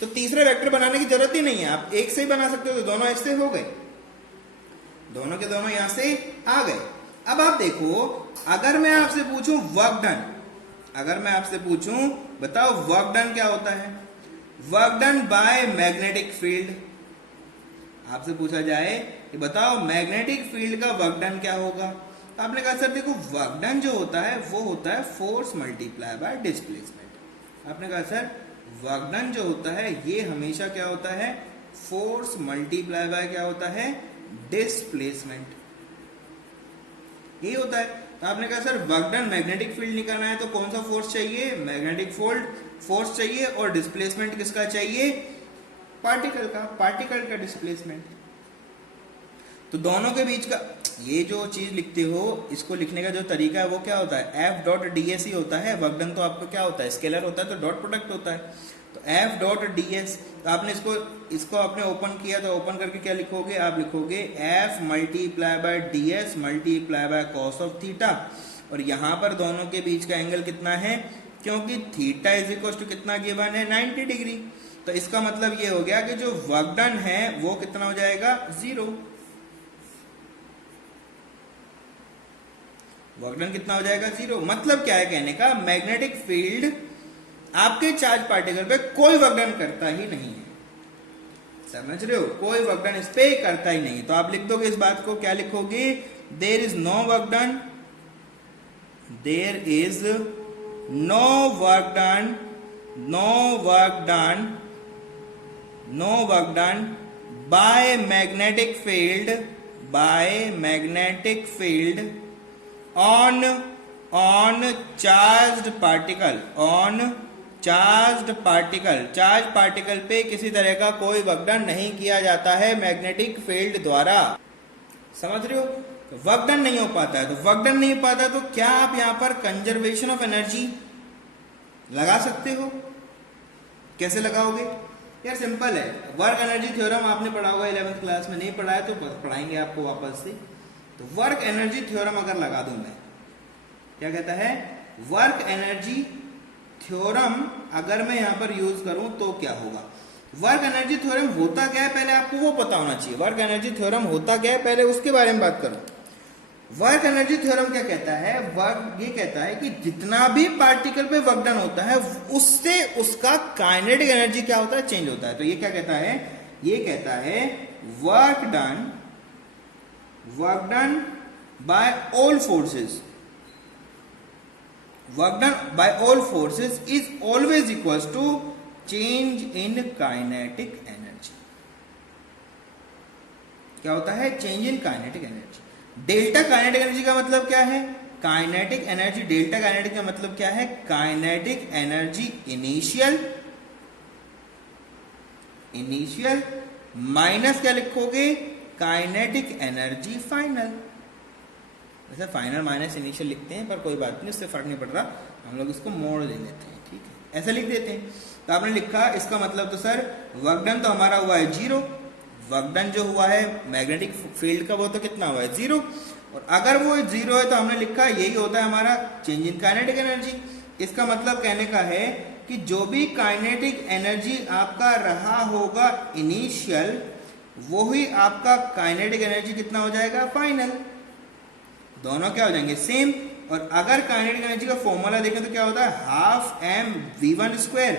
तो तीसरा वेक्टर बनाने की जरूरत ही नहीं है, आप एक से ही बना सकते हो, तो दोनों ऐसे हो गए, दोनों के दोनों यहां से आ गए। अब आप देखो, अगर मैं आपसे पूछूं वर्क डन, अगर मैं आपसे पूछूं बताओ वर्क डन क्या होता है, work done by magnetic field, आपसे पूछा जाए कि बताओ मैग्नेटिक फील्ड का वर्क डन क्या होगा, तो आपने कहा सर देखो वर्क डन जो होता है वो होता है फोर्स मल्टीप्लाई बाय डिस्प्लेसमेंट। आपने कहा सर वर्क डन जो होता है ये हमेशा क्या होता है, फोर्स मल्टीप्लाई बाय क्या होता है, डिस्प्लेसमेंट, ये होता है। तो आपने कहा sir work done magnetic field निकालना है तो कौन सा फोर्स चाहिए, मैग्नेटिक फोर्स चाहिए, और डिस्प्लेसमेंट किसका चाहिए, पार्टिकल का, पार्टिकल का डिस्प्लेसमेंट। तो दोनों के बीच का ये जो चीज लिखते हो, इसको लिखने का जो तरीका है वो क्या होता है, F डॉट ds ही होता है। वर्क डन तो आपको क्या होता है, स्केलर होता है, तो डॉट प्रोडक्ट होता है, तो F डॉट ds। तो आपने इसको आपने ओपन किया तो ओपन करके क्या लिखोगे, आप लिखोगे F multiply by ds multiply by cos of theta, और यहां पर दोनों के बीच का एंगल कितना है, क्योंकि थीटा इज इक्वल टू कितना गिवन है, 90 डिग्री। तो इसका मतलब ये हो गया कि जो वर्क डन है वो कितना हो जाएगा, 0। वर्क डन कितना हो जाएगा, 0। मतलब क्या है कहने का, मैग्नेटिक फील्ड आपके चार्ज पार्टिकल पे कोई वर्क डन करता ही नहीं है, समझ रहे हो, कोई वर्क डन इस पे करता ही नहीं। तो आप लिख दोगे इस बात को, क्या लिखोगे, there is no work done, there is no work done, no work done, no work done by magnetic field, by magnetic field on charged particle, on charged particle, charge particle पे किसी तरह का कोई वर्क डन नहीं किया जाता है मैग्नेटिक फील्ड द्वारा, समझ रहे हो। तो वर्क डन नहीं हो पाता है, तो वर्क डन नहीं हो पाता तो क्या आप यहां पर कंजर्वेशन ऑफ एनर्जी लगा सकते हो, कैसे लगाओगे यार, सिंपल है। वर्क एनर्जी थ्योरम आपने पढ़ा होगा 11th क्लास में, नहीं पढ़ा है तो पढ़ाएंगे आपको वापस से। तो वर्क एनर्जी थ्योरम अगर लगा दूं मैं, क्या कहता है, वर्क एनर्जी थ्योरम अगर मैं यहां पर यूज करूं तो क्या होगा। वर्क एनर्जी थ्योरम होता क्या है पहले आपको वो पता होना चाहिए, वर्क एनर्जी थ्योरम होता क्या है पहले उसके बारे में बात करूं। वर्क एनर्जी थ्योरम क्या कहता है, वर्क ये कहता है कि जितना भी पार्टिकल पे वर्क डन होता है उससे उसका काइनेटिक एनर्जी क्या होता है, चेंज होता है। तो ये क्या कहता है, ये कहता है work done by all forces, work done by all forces is always equals to change in kinetic energy. क्या होता है, change in kinetic energy. Delta kinetic energy का मतलब क्या है, काइनेटिक एनर्जी, डेल्टा काइनेटिक का मतलब क्या है, काइनेटिक एनर्जी इनिशियल माइनस क्या लिखोगे, काइनेटिक एनर्जी फाइनल। वैसे फाइनल माइनस इनिशियल लिखते हैं पर कोई बात नहीं, उससे फर्क नहीं पड़ रहा, हम लोग इसको मोड़ ले लेते हैं, ठीक है, ऐसा लिख देते हैं। तो आपने लिखा, इसका मतलब तो सर वर्क डन तो हमारा हुआ है 0, वर्क डन जो हुआ है मैग्नेटिक फील्ड का वो तो कितना हुआ है 0, और अगर वो 0 है तो हमने लिखा यही होता है हमारा चेंज इन काइनेटिक एनर्जी। इसका मतलब कहने का है कि जो भी काइनेटिक एनर्जी आपका रहा होगा इनिशियल, वो ही आपका काइनेटिक एनर्जी कितना हो जाएगा, फाइनल। दोनों क्या हो जाएंगे, सेम। और अगर काइनेटिक एनर्जी का फॉर्मूला देखें तो क्या होता है, हाफ एम v1 स्क्वायर,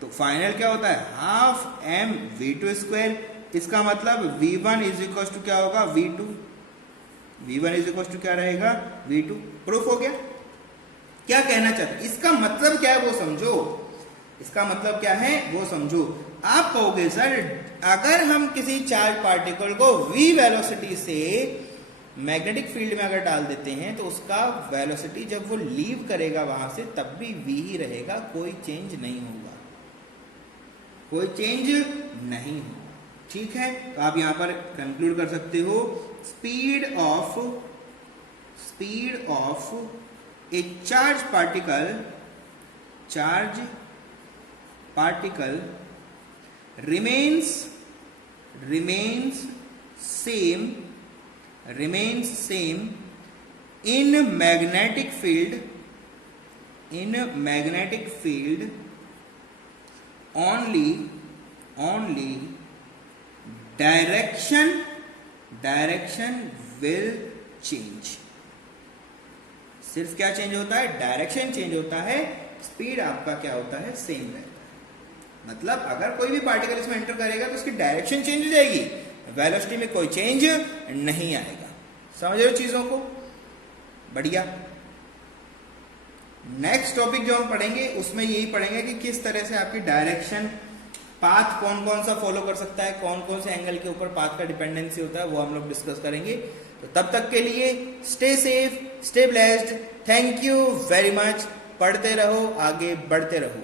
तो फाइनल क्या होता है, हाफ एम v2 स्क्वायर। इसका मतलब v1 इज इक्वल टू क्या होगा, v2, v1 is equal to क्या रहेगा, v2। प्रूफ हो गया। क्या कहना चाहते, इसका मतलब क्या है वो समझो, इसका मतलब क्या है वो समझो। आप कहोगे सर अगर हम किसी चार्ज पार्टिकल को v वेलोसिटी से मैग्नेटिक फील्ड में अगर डाल देते हैं तो उसका वेलोसिटी जब वो लीव करेगा वहां से तब भी v ही रहेगा, कोई चेंज नहीं होगा, कोई चेंज नहीं होगा, ठीक है। तो आप यहां पर कंक्लूड कर सकते हो, speed of A charge particle remains same in magnetic field only direction will change. सिर्फ क्या चेंज होता है? डायरेक्शन चेंज होता है, स्पीड आपका क्या होता है? सेम रहता है. मतलब अगर कोई भी पार्टिकल इसमें एंटर करेगा तो उसकी डायरेक्शन चेंज हो जाएगी, वेलोसिटी में कोई चेंज नहीं आएगा. समझ रहे हो चीजों को? बढ़िया. नेक्स्ट टॉपिक जो हम पढ़ेंगे उसमें यही पढ़ेंगे कि किस तरह से आपकी डायरेक्शन पाथ कौन कौन सा फॉलो कर सकता है, कौन कौन से एंगल के ऊपर पाथ का डिपेंडेंसी होता है, वो हम लोग डिस्कस करेंगे. तो तब तक के लिए stay safe, stay blessed. Thank you very much. पढ़ते रहो, आगे बढ़ते रहो.